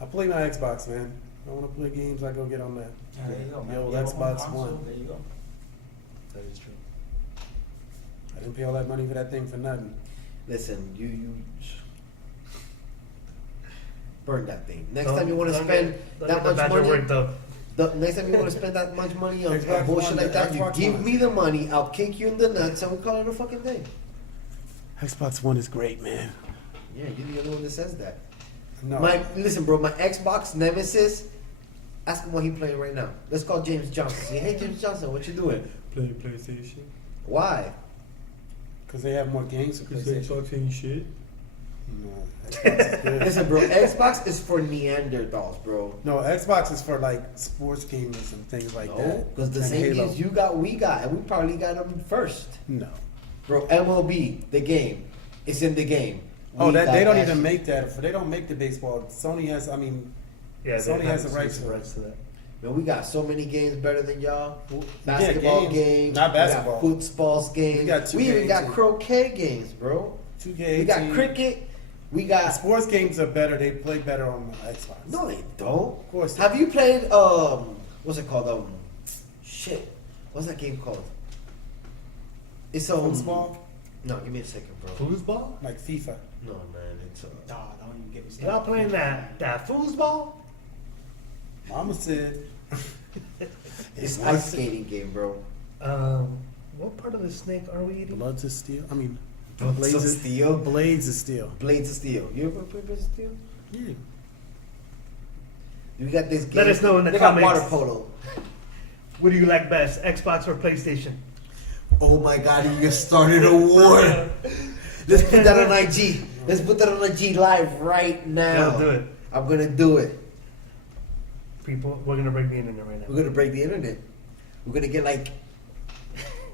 I play my Xbox, man. I want to play games. I go get on that. Yeah, there you go, man. The old You have Xbox console, One. There you go. That is true. I didn't pay all that money for that thing for nothing. Listen, you burn that thing. Next Don't- time you want to don't spend get- don't that get the much badger money, worked up. the next time you want to spend that much money on Xbox bullshit One, like that, you Xbox give One. me the money. I'll kick you in the nuts, and we call it a fucking thing. Xbox One is great, man. Yeah, you're the only one that says that. No, Listen, bro. My Xbox Nemesis. Ask him what he playing right now. Let's call James Johnson. Say, hey, James Johnson, what you doing? playing PlayStation Why? because they have more games for PlayStation. ain't shit. No, Xbox is good. Listen, bro. Xbox is for Neanderthals, bro. No, Xbox is for like sports games and things like No, that. because the And same Halo. games you got, we got, and we probably got them first. No. Bro, MLB, the game. It's in the game. Oh, We that got they don't that even shit. make that. They don't make the baseball. Sony has. I mean, Yeah, Sony they has have the rights exclusive to it. that. Man, we got so many games better than y'all. yeah, Basketball games. not basketball. We got football games. We got 2K even got too. croquet games, bro. 2K. We got cricket. We The got. sports games are better. They play better on Xbox. No, they don't. Of course. Have you played what's it called? Shit. What's that game called? It's Foosball? No, give me a second, bro. Foosball? Like FIFA. No, man, it's Dog, don't even get me started. Y'all playing that foosball? Mama said. it's ice skating game, bro. What part of the snake are we eating? Bloods of Steel. I mean, Blades of Steel. Blades of Steel. Blades of Steel. You ever play Blades of Steel? Yeah. We got this game. Let us know in the they got comments. water polo. What do you like best, Xbox or PlayStation? Oh my god, you just started a war. Let's put that on IG. Let's put that on IG live right now. Yeah, do it. I'm gonna do it. People, we're gonna break the internet right now. We're gonna break the internet. We're gonna get like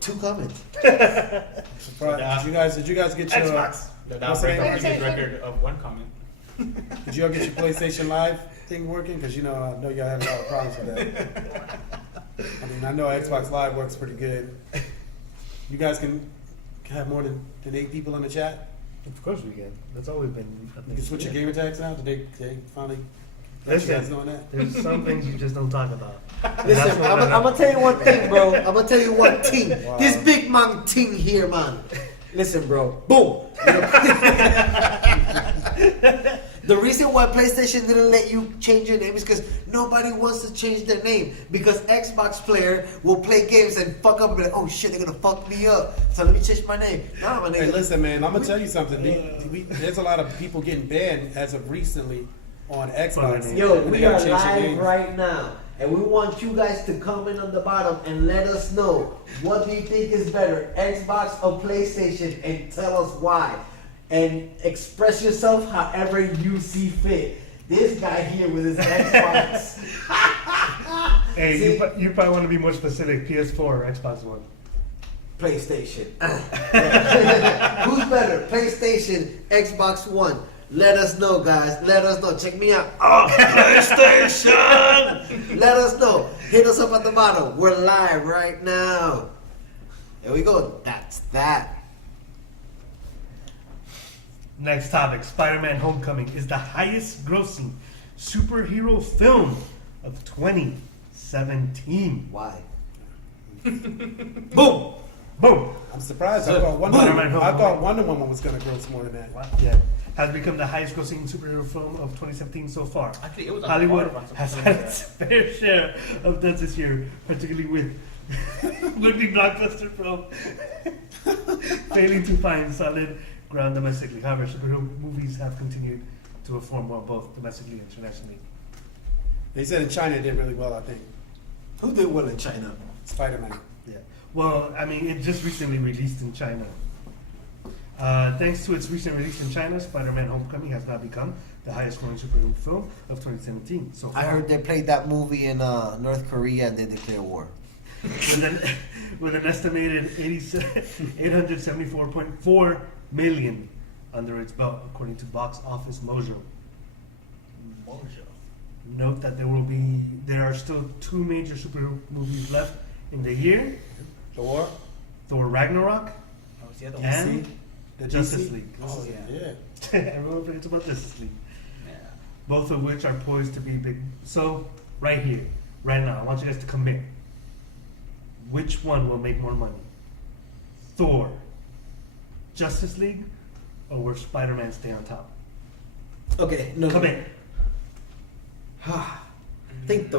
2 comments. Surprised. Did you guys get your Xbox. That'll What's break the the name? previous record of one comment. Did you all get your PlayStation Live thing working? Because I know y'all had a lot of problems with that. I mean, I know Xbox Live works pretty good. You guys can have more than 8 people in the chat. Of course we can. That's always been. You can switch your gamer tags now. Did they finally? Listen, you guys doing that? There's some things you just don't talk about. And Listen, that's what I'm gonna tell you one thing, bro. I'm gonna tell you one thing. Wow. This big man thing here, man. Listen, bro. Boom. The reason why PlayStation didn't let you change your name is because nobody wants to change their name. Because Xbox player will play games and fuck up and be like, oh shit, they're gonna fuck me up. So let me change my name. No, my name. Hey, listen, man, I'm gonna tell you something. There's a lot of people getting banned as of recently on Xbox. Yo, And they we gotta are change their live names. right now. And we want you guys to comment on the bottom and let us know what do you think is better, Xbox or PlayStation, and tell us why. And express yourself however you see fit. This guy here with his Xbox. Hey, See? you probably want to be more specific. PS4 or Xbox One? PlayStation. Who's better, PlayStation, Xbox One? Let us know, guys. Let us know. Check me out. Oh, PlayStation! Let us know. Hit us up at the bottom. We're live right now. There we go. That's that. Next topic: Spider-Man: Homecoming is the highest-grossing superhero film of 2017. Why? Boom! Boom! I'm surprised. So, I thought Wonder Spider-Man Woman, Homecoming. Wonder Woman was gonna gross more than that. Yeah, has become the highest-grossing superhero film of 2017 so far. Actually, it was on Hollywood par with has something had its fair share of deaths this year, particularly with looking blockbuster film failing to find solid ground domestically. However, superhero movies have continued to perform well both domestically and internationally. They said in China it did really well. I think Who did well in China? Spider-Man. Yeah. Well, I mean, it just recently released in China. Thanks to its recent release in China, Spider-Man: Homecoming has now become the highest-scoring superhero film of 2017 so far. I heard they played that movie in North Korea and they declared war. with an estimated 874.4 million under its belt, according to Box Office Mojo. Note that there are still two major superhero movies left in the year: Thor. Thor Ragnarok Oh, it's the other one. and The Justice DC? League. Oh, yeah. Yeah. Everyone forgets about Justice League. Yeah. Both of which are poised to be big. So, right here, right now, I want you guys to commit. Which one will make more money? Thor, Justice League, or will Spider-Man stay on top? Okay, no. Commit. I think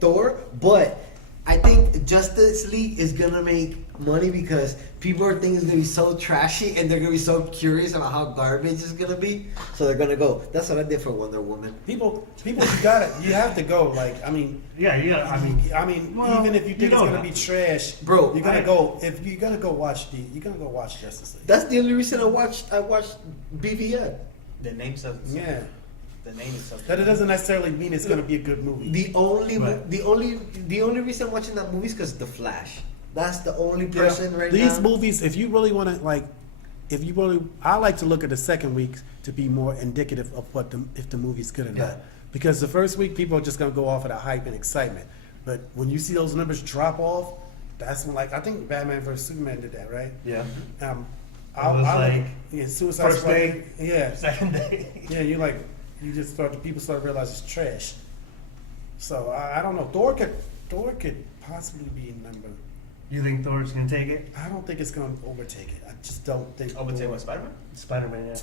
Thor. But I think Justice League is gonna make money because people are thinking it's gonna be so trashy and they're gonna be so curious about how garbage is gonna be. So they're gonna go. That's what I did for Wonder Woman. People, you have to go. Like, I mean, Yeah. I mean, Well, even if you you think it's don't gonna have be to. trash, Bro, you're gonna go. If you're gonna go watch Justice League. That's the only reason I watched BVN. The name says it. Yeah. The name is something. That it doesn't necessarily mean it's gonna be a good movie. The only Right. the only reason I'm watching that movie is because The Flash. That's the only person right These now. movies, if you really want to I like to look at the second week to be more indicative of if the movie's good or Yeah. not. Because the first week people are just gonna go off of the hype and excitement. But when you see those numbers drop off, that's when, like, I think Batman vs Superman did that, right? Yeah. Suicide first Squad. day. Yeah, Second day. yeah. People start realizing it's trash. So I don't know. Thor could possibly be number. You think Thor's gonna take it? I don't think it's gonna overtake it. I just don't think. Overtake Thor- what, Spider-Man? Spider-Man, yeah.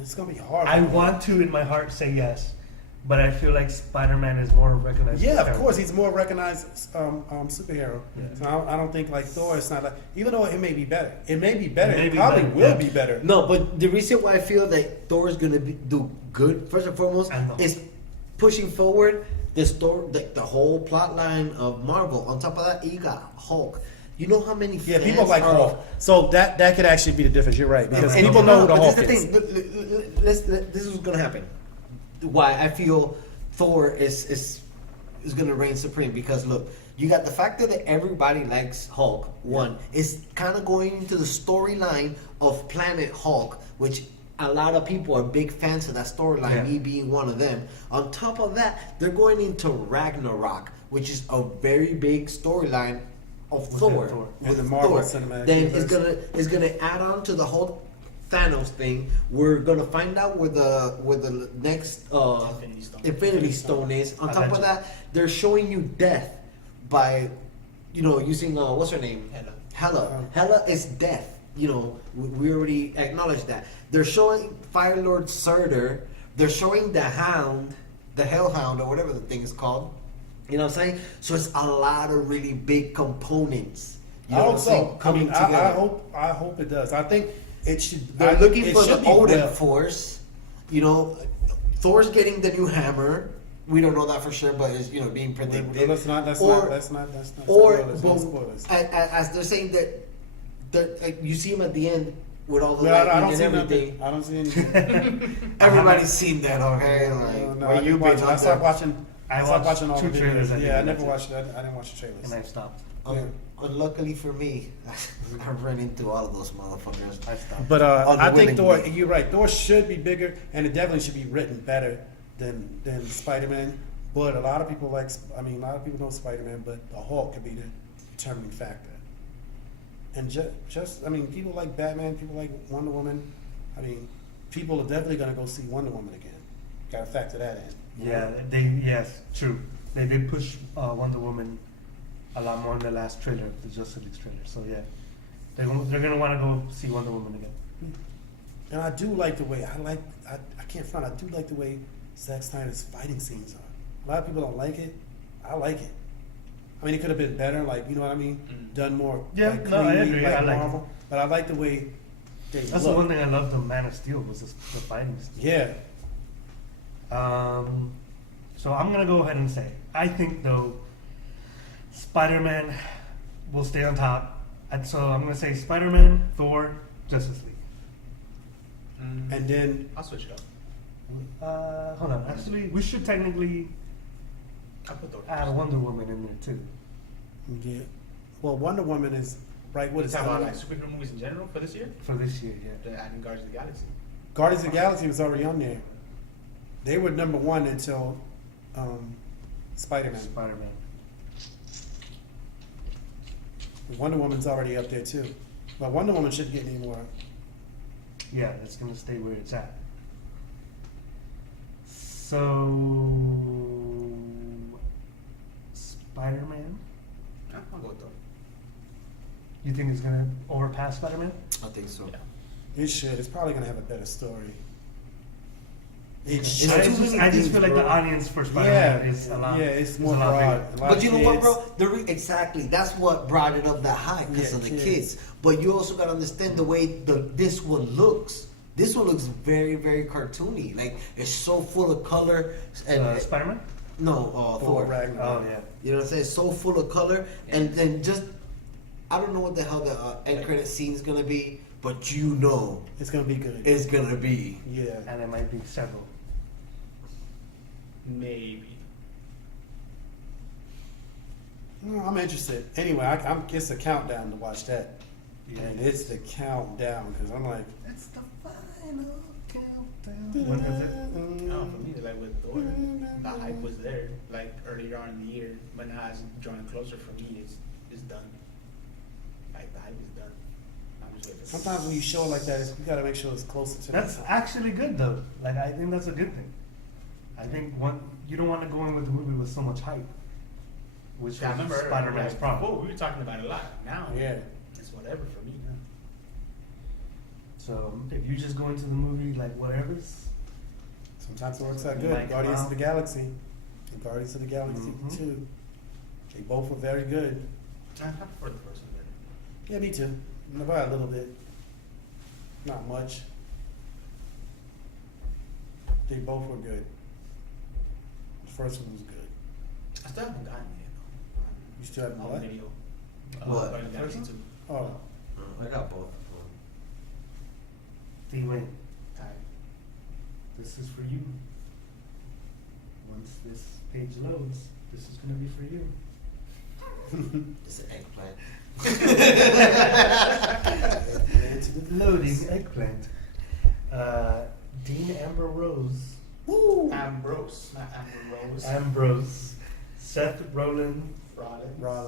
It's gonna be hard. I want to, in my heart, say yes, but I feel like Spider-Man is more recognized. Yeah, of character. course, he's more recognized superhero. Yeah. So I don't think like Thor. It's not like, even though it may be better. It may be better. It may It, be probably better, will yeah. be better. No, but the reason why I feel that Thor is gonna do good, first and foremost, I know. is pushing forward the story, the whole plot line of Marvel. On top of that, you got Hulk. You know how many Yeah, fans people like are- Hulk. So that could actually be the difference. You're right, because And people know who the but Hulk this is. is. The thing. This is what's gonna happen. Why I feel Thor is gonna reign supreme, because look, you got the factor that everybody likes Hulk. One is kind of going into the storyline of Planet Hulk, which a lot of people are big fans of that storyline. Yeah. Me being one of them. On top of that, they're going into Ragnarok, which is a very big storyline of Within Thor. Thor. And the With Marvel Thor. Cinematic Then Universe. it's gonna add on to the whole Thanos thing. We're gonna find out where the next Infinity Stone is. On top of that, they're showing you death by, using what's her name? Hela. Hela is death. we already acknowledged that. They're showing Fire Lord Surtur. They're showing the Hound, the Hellhound, or whatever the thing is called. You know what I'm saying? So it's a lot of really big components. You know I what hope I'm saying? so. Coming I together. I hope it does. I think it should. They're looking it for should the be Odin well- Force. Thor's getting the new hammer. We don't know that for sure, but it's being predicted. That's not Or spoilers, no spoilers. as they're saying that you see him at the end with all the Well, I lightning don't and see everything. nothing. I don't see anything. Everybody's seen that, okay? No, Like, I where didn't you watch been it. I up stopped there? watching. I I stopped watched watching all two the trailers, videos. I Yeah, I think, never that's watched it. I didn't watch the trailers. And I stopped. Unluckily for me, I ran into all of those motherfuckers. I stopped. But I think Thor. Unwillingly. You're right. Thor should be bigger, and it definitely should be written better than Spider-Man. But a lot of people a lot of people know Spider-Man, but the Hulk could be the determining factor. And people like Batman, people like Wonder Woman. I mean, people are definitely gonna go see Wonder Woman again. Got to factor that in. Yeah, yes, true. They did push Wonder Woman a lot more in the last trailer, the Justice League trailer. So yeah, they're gonna want to go see Wonder Woman again. And I do like the way I can't front. I do like the way Zack Snyder's fighting scenes are. A lot of people don't like it. I like it. I mean, it could have been better, you know what I mean? Done more. Yeah, like, no, I cleanly, agree. like I like it. Marvel. But I like the way they That's look. the one thing I loved the Man of Steel was the fighting style. Yeah. So I'm gonna go ahead and say I think though Spider-Man will stay on top. And so I'm gonna say Spider-Man, Thor, Justice League. And then I'll switch it up. Hold on. Actually, we should technically I'll put Thor. add Wonder Woman in there too. yeah. Well, Wonder Woman is right. What You is talking about that? like superhero movies in general for this year? For this year, yeah. Then adding Guardians of the Galaxy. Guardians of the Galaxy was already on there. They were number one until Spider-Man. Spider-Man. Wonder Woman's already up there too. But Wonder Woman shouldn't get any more. Yeah, it's gonna stay where it's at. So Spider-Man? I'll go with Thor. You think it's gonna overpass Spider-Man? I think so. Yeah. It should. It's probably gonna have a better story. It's I too just, many I just things, feel like bro. the audience for Spider-Man is a lot. Yeah, it's is more a lot broad. bigger. A lot But you of know what, kids. bro? Exactly. That's what brought it up that high because Yeah, of the kids. kids. But you also gotta understand the way this one looks. This one looks very, very cartoony. Like it's so full of color. And Spider-Man? no, Thor. Ragnarok. Oh yeah. You know what I'm saying? So full of color, and then just I don't know what the hell the end credit scene is gonna be, but you know It's gonna be good. it's gonna be. Yeah. And there might be several. Maybe. No, I'm interested. Anyway, it's a countdown to watch that. Yeah. And it's the countdown because I'm like, It's the final countdown. When is it? No, for me, like with Thor, the hype was there, like earlier on in the year, but now it's drawing closer for me. It's done. Like the hype is done. I'm just waiting. sometimes when you show it like that, you gotta make sure it's closer to That's the actually good though. Like I think that's a good thing. I think you don't want to go in with the movie with so much hype, which Yeah, I was remember Spider-Man's like, problem. before we were talking about it a lot. Now, Yeah. it's whatever for me. So if you just go into the movie like whatever's, Sometimes it works out You good. might come Guardians of out. the Galaxy. And Guardians of the Galaxy Mhm. 2. They both were very good. I prefer the first one better. Yeah, me too. About a little bit. Not much. They both were good. The first one was good. I still haven't gotten it yet. You still haven't On what? video. What? Guardians of the Galaxy First 2. Oh, I got both. D-Wayne, Alright. this is for you. Once this page loads, this is gonna be for you. It's an eggplant. Loading eggplant. Dean Amber Rose. Woo! Ambrose, not Amber Rose. Ambrose. Seth Rollins.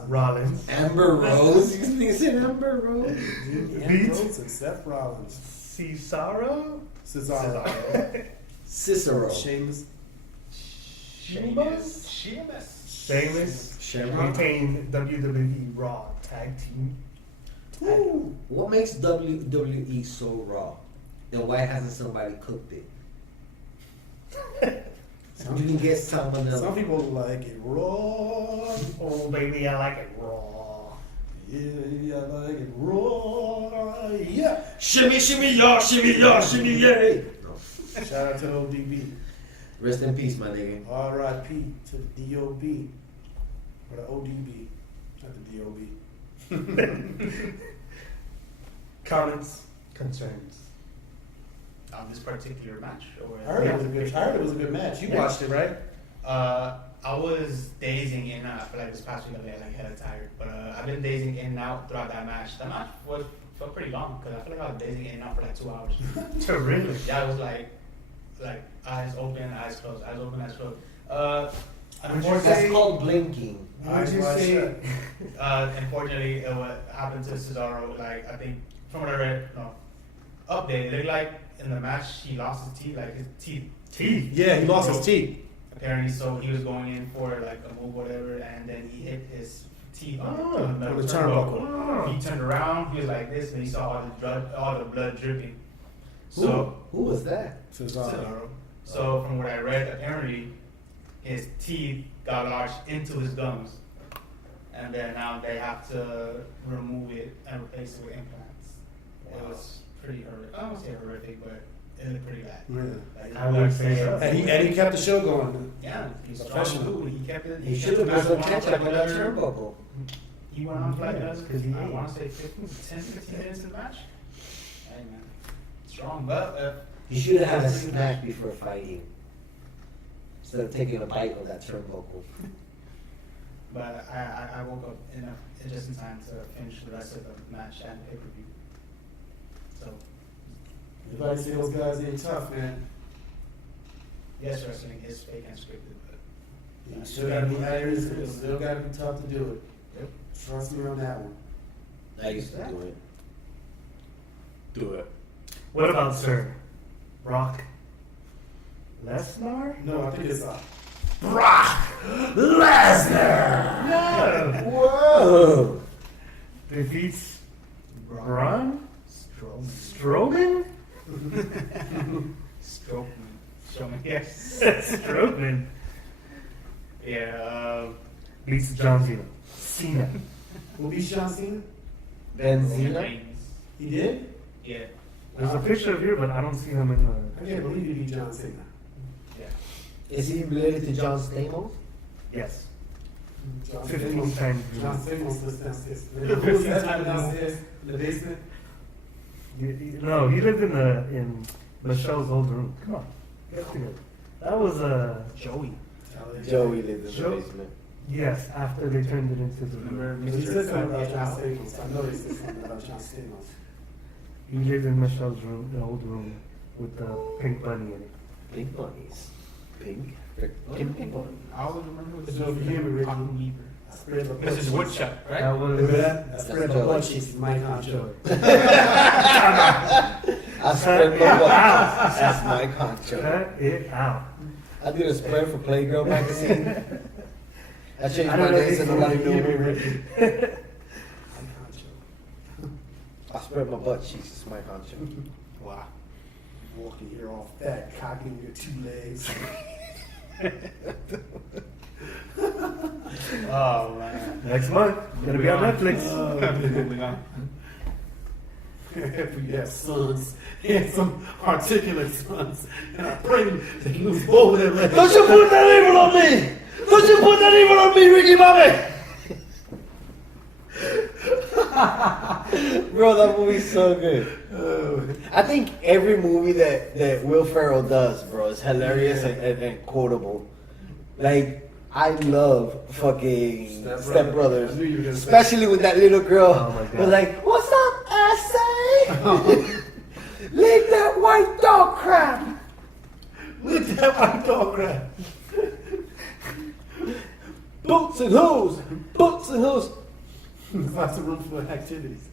Rollins. Amber Rose? You think it's an Amber Rose? Ambrose and Seth Rollins. Cesaro? Cesaro. Cicero. Sheamus. Sheamus. Sheamus. Sheamus Shamrock. retained WWE Raw Tag Team Woo. What makes WWE so raw? And why hasn't somebody cooked it? You can get someone else. Some people like it raw. Oh, baby, I like it raw. Yeah, I like it raw. Yeah. Shimmy, shimmy, y'all, shimmy, yay. No. Shout out to ODB. Rest in peace, my nigga. R.I.P. to the D.O.B. Or the ODB. Not the D.O.B. Comments, concerns. On this particular match, or I heard it was a good match. You watched it, right? I was dazing in and out. I feel like this past week I was like hella tired, but I've been dazing in and out throughout that match. That match felt pretty long because I feel like I was dazing in and out for like 2 hours. Really? Yeah, it was like eyes open, eyes closed, eyes open, eyes closed. Unfortunately, That's called blinking. Eyes wide shut. unfortunately, what happened to Cesaro, like I think from what I read, no, update, it looked like in the match he lost his teeth, like his teeth. Yeah, he lost his teeth. Apparently, so he was going in for like a move, whatever, and then he hit his teeth on the on the turnbuckle. He turned around, he was like this, and he saw all the blood dripping. So Who was that? Cesaro. So from what I read, apparently his teeth got lodged into his gums, and then now they have to remove it and replace it with implants. It was pretty horrific. I don't want to say horrific, but it looked pretty bad. Yeah. Like, I would say so. And he kept the show going. yeah, he's Professional. strong too. He kept it. He should have kept been the some match ketchup on that another- turnbuckle. He went on for like another, Because he I ate. want to say 15 minutes in the match. Hey man, strong, but You should have had a snack before fighting. Instead of taking a bite of that turnbuckle. But I woke up just in time to finish the rest of the match and pay per view. So You like to see those guys ain't tough, man. yes, wrestling is fake and scripted, but You still gotta be hilarious. You still gotta be tough to do it. Yep. Trust me on that one. I used to do it. Do it. What about Sir Brock Lesnar? No, I think it's Lesnar! Yeah. Whoa! Defeats Braun Strowman? Strowman, yes. Strowman Yeah, beats John Cena. Cena. Who beat John Cena? Benzina? Reigns. He did? Yeah, There's a picture of here, but I don't see him in the. I can't believe he beat John Cena. yeah. Is he related to John Stamos? Yes. John 15 Stamos. times. John Stamos lives downstairs. Who was that time downstairs in the basement? No, he lived in Michelle's old room. Come on, get together. That was Joey. Joey lived in Joe- the basement. yes. After they turned it into the Remember He Mr. said something about John Stamos. I know he said something about John Stamos. He lived in Michelle's room, the old room, with the pink bunny in it. Pink bunnies. Pink? Pink bunny. I always remember It's over here, Ricky. Cotton Weaver. I spread my butt Mrs. cheeks. Woodchuck, right? That was Remember that? I spread my Joey. butt cheeks with Mike Honcho. I spread my butt. That's my concho. cut it out. I did a spread for Playgirl magazine. I changed I my don't know name if so it's nobody gonna knew be me. Ricky. Mike Honcho. I spread my butt cheeks. It's my concho. Wow. Walking here all fat, cocky with your 2 legs. Oh man. Next month, gonna be on Netflix. Moving on. If you have sons, handsome, articulate sons, and I pray that you lose both of their legs. Don't you put that evil on me! Don't you put that evil on me, Ricky Bobby! Bro, that movie's so good. I think every movie that Will Ferrell does, bro, is hilarious and quotable. Like, I love fucking Step Brothers. I knew you were gonna say Especially with that little girl. Oh my God. Was like, what's up, Essay? Lick that white dog crap! Look at that white dog crap. Boots and hose! Boots and hose! There's lots of room for activities.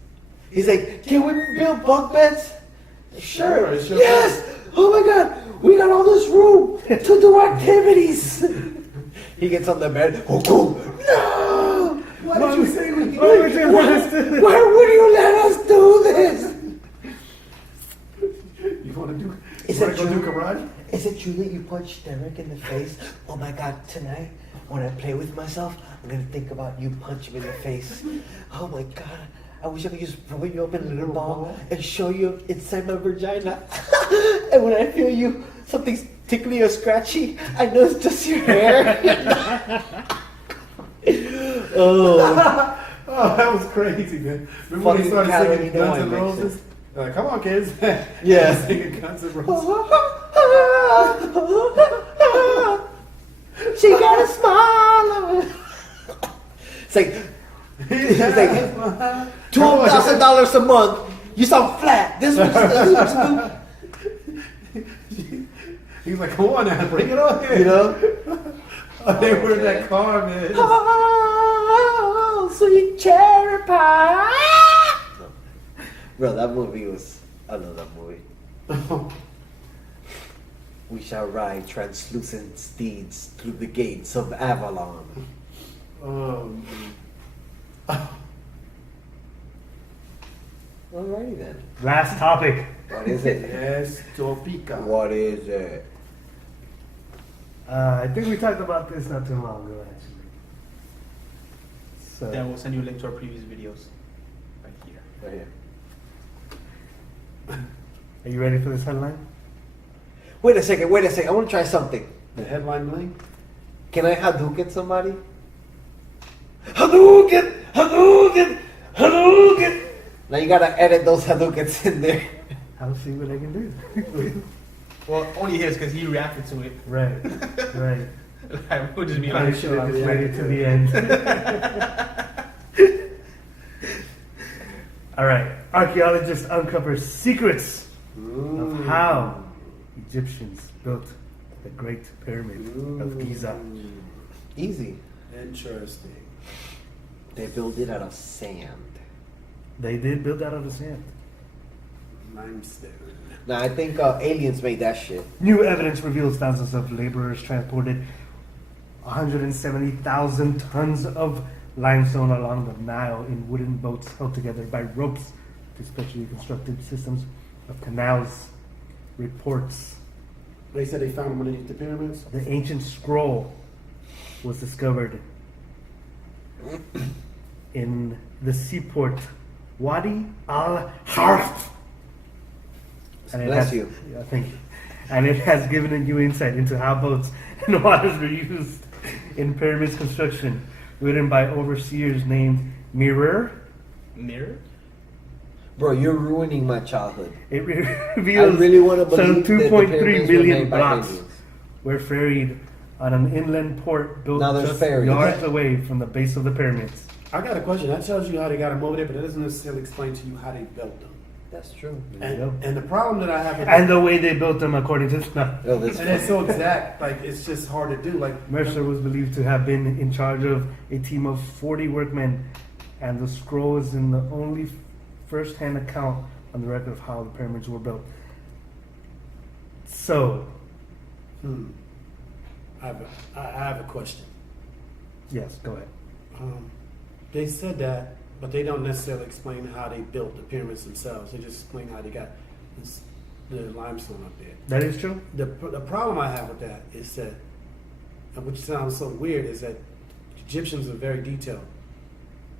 He's like, can we build bunk beds? Sure. Sure. Yes! Oh my god, we got all this room to do activities. He gets on the bed. Oh, cool. No! Why did you say we Why would you let us do this? Why would you let us do this? You want to do? Is you it want to go do true? garage? Is it true that you punched Derek in the face? Oh my God, tonight when I play with myself, I'm gonna think about you punch him in the face. Oh my God, I wish I could just roll you up in a little ball and show you inside my vagina. And when I feel you, something's tickly or scratchy, I know it's just your hair. Oh. Oh, that was crazy, man. Remember when he Fucking started Cali singing Guns N' Noy makes Roses? Like, come on, kids. Yeah. Singing Guns N' Roses. She got a smile. It's like $12,000 a month. You sound flat. This was He's like, come on now, bring it on. you know. Oh, they were in that car, man. Oh, sweet cherry pie. Bro, that movie was. I love that movie. We shall ride translucent steeds through the gates of Avalon. Alrighty then. Last topic. What is it? Yes, Topica. What is it? I think we talked about this not too long ago, actually. So, Then we'll send you a link to our previous videos. Right here. Right here. are you ready for this headline? Wait a second. I want to try something. The headline link? Can I Hadouken somebody? Hadouken! Now you gotta edit those Hadoukens in there. I'll see what I can do. Well, only his because he reacted to it. Right, right. Like, we'll just be Probably like, should have just waited to the end. All right. Archaeologists uncover secrets of how Egyptians built the Great Pyramid of Giza. Easy. Interesting. They built it out of sand. They did build out of the sand. Limestone. Now I think aliens made that shit. New evidence reveals thousands of laborers transported 170,000 tons of limestone along the Nile in wooden boats held together by ropes to specially constructed systems of canals. Reports. They said they found them underneath the pyramids. The ancient scroll was discovered in the seaport Wadi al-Harf. Bless you. Yeah, thank you. And it has given a new insight into how boats and waters were used in pyramids construction, written by overseers named Mirror. mirror? Bro, you're ruining my childhood. It reveals I really wanna some believe that the 2.3 pyramids were million made by blocks aliens. were ferried on an inland port built Now there's just ferries. yards away from the base of the pyramids. I got a question. That tells you how they got them over there, but that doesn't necessarily explain to you how they built them. That's true. There you go. And the problem that I have with And the way they built them according to no. Oh, this and it's so exact, like it's just hard to do. Like Mercer was believed to have been in charge of a team of 40 workmen, and the scroll is in the only first-hand account on the record of how the pyramids were built. So, I have a question. yes, go ahead. They said that, but they don't necessarily explain how they built the pyramids themselves. They just explain how they got the limestone up there. That is true? The problem I have with that is that, and which sounds so weird, is that Egyptians are very detailed.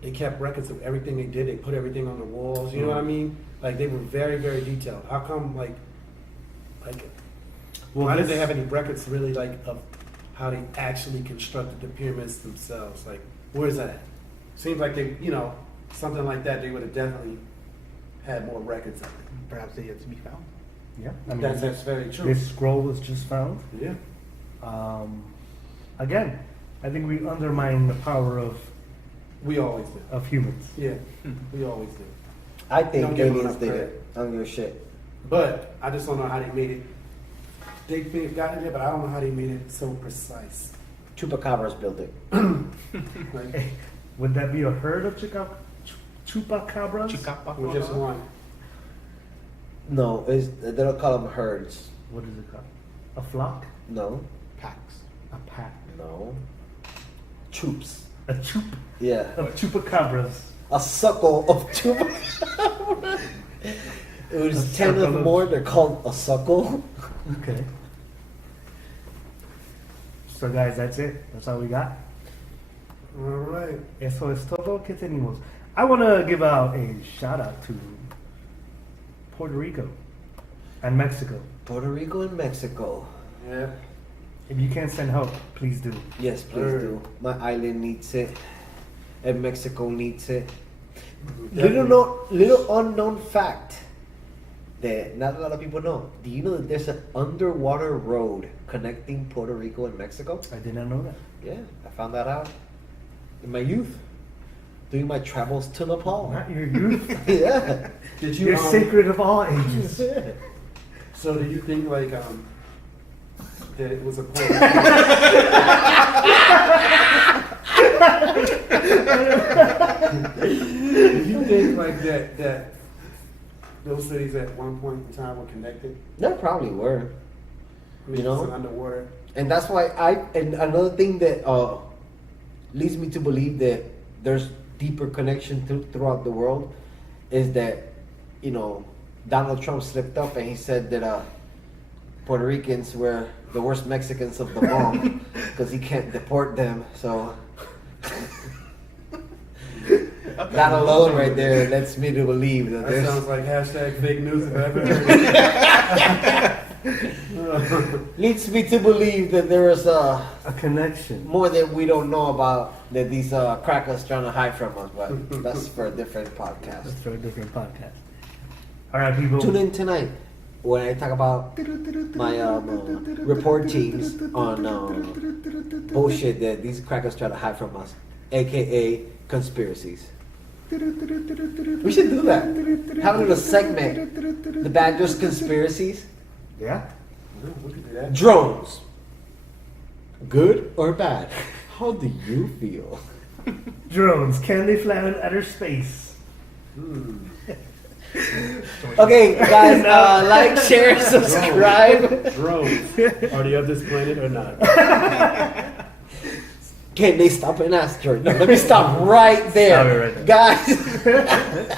They kept records of everything they did. They put everything on the walls. You know what I mean? Like they were very, very detailed. How come, like, why did they have any records really like of how they actually constructed the pyramids themselves? Like, where's that at? Seems like they, something like that. They would have definitely had more records of it. Perhaps they yet to be found. Yeah. I mean, That's very true. this scroll was just found. Yeah. Again, I think we undermine the power We always do. of humans. Yeah, we always do. I Don't think give them aliens enough did credit. it. I don't give a shit. But I just don't know how they made it. They may have gotten it, but I don't know how they made it so precise. Chupacabras built it. Like, Would that be a herd of chupacabras? or just one. No, they don't call them herds. What is it called? A flock? No, Packs. A pack. no. Troops. A troop Yeah. of chupacabras. A suckle of two. It was A 10 of suckle them of- more. They're called a suckle. Okay. So guys, that's it. That's all we got. All right. Eso es todo que tenemos. I want to give out a shout out to Puerto Rico and Mexico. Puerto Rico and Mexico. Yeah. If you can't send help, please do. Yes, please Word. do. My island needs it, and Mexico needs it. Definitely. Little unknown fact that not a lot of people know. Do you know that there's an underwater road connecting Puerto Rico and Mexico? I did not know that. Yeah, I found that out in my youth, doing my travels to Nepal. Not your youth. Yeah. Did you? You're sacred of all ages. So do you think like that it was a point? Do you think like that those cities at one point in time were connected? There probably were. I mean, You know? it's underwater. And that's why and another thing that leads me to believe that there's deeper connection throughout the world is that, you know, Donald Trump slipped up and he said that Puerto Ricans were the worst Mexicans of them all because he can't deport them. So that alone right there lets me to believe that That there's sounds like hashtag fake news if I ever heard it. leads me to believe that there is A connection. more that we don't know about that these crackers trying to hide from us, but that's for a different podcast. That's for a different podcast. All right, people. Tune in tonight when I talk about my report teams on bullshit that these crackers try to hide from us, aka conspiracies. We should do that. Have a little segment. The Badgers conspiracies. Yeah. We could do that. Drones. Good or bad? How do you feel? Drones. Can they fly in outer space? Okay, guys, like, share, subscribe. Drones. Are they of this planet or not? Can they stop an asteroid? No, let me stop right there. Stop it right there. Guys,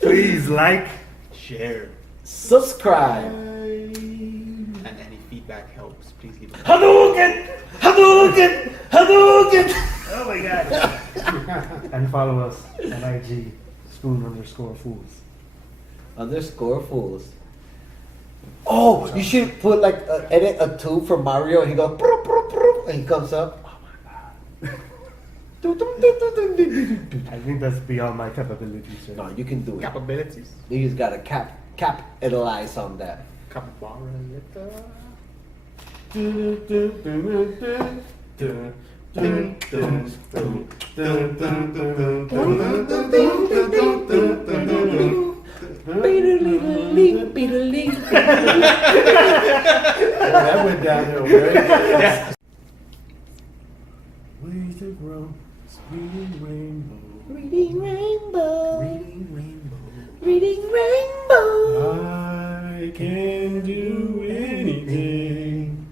Please like. Share. subscribe. And any feedback helps. Please leave it. Hadouken! Hadouken! Hadouken! Oh my god. And follow us on IG, spoon_fools. _fools. Oh, you should put like edit a tube for Mario and he goes "Prr, prr, prr," and he comes up. I think that's beyond my capabilities, sir. No, you can do it. Capabilities. You just gotta capitalize on that. Capybara. That went downhill very fast. Ways to grow, reading rainbow, Reading rainbow, reading rainbow. reading rainbow. I can do anything.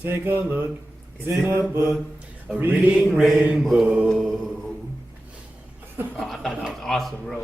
Take a look. It's in a book. A reading rainbow. Oh, I thought that was awesome, bro.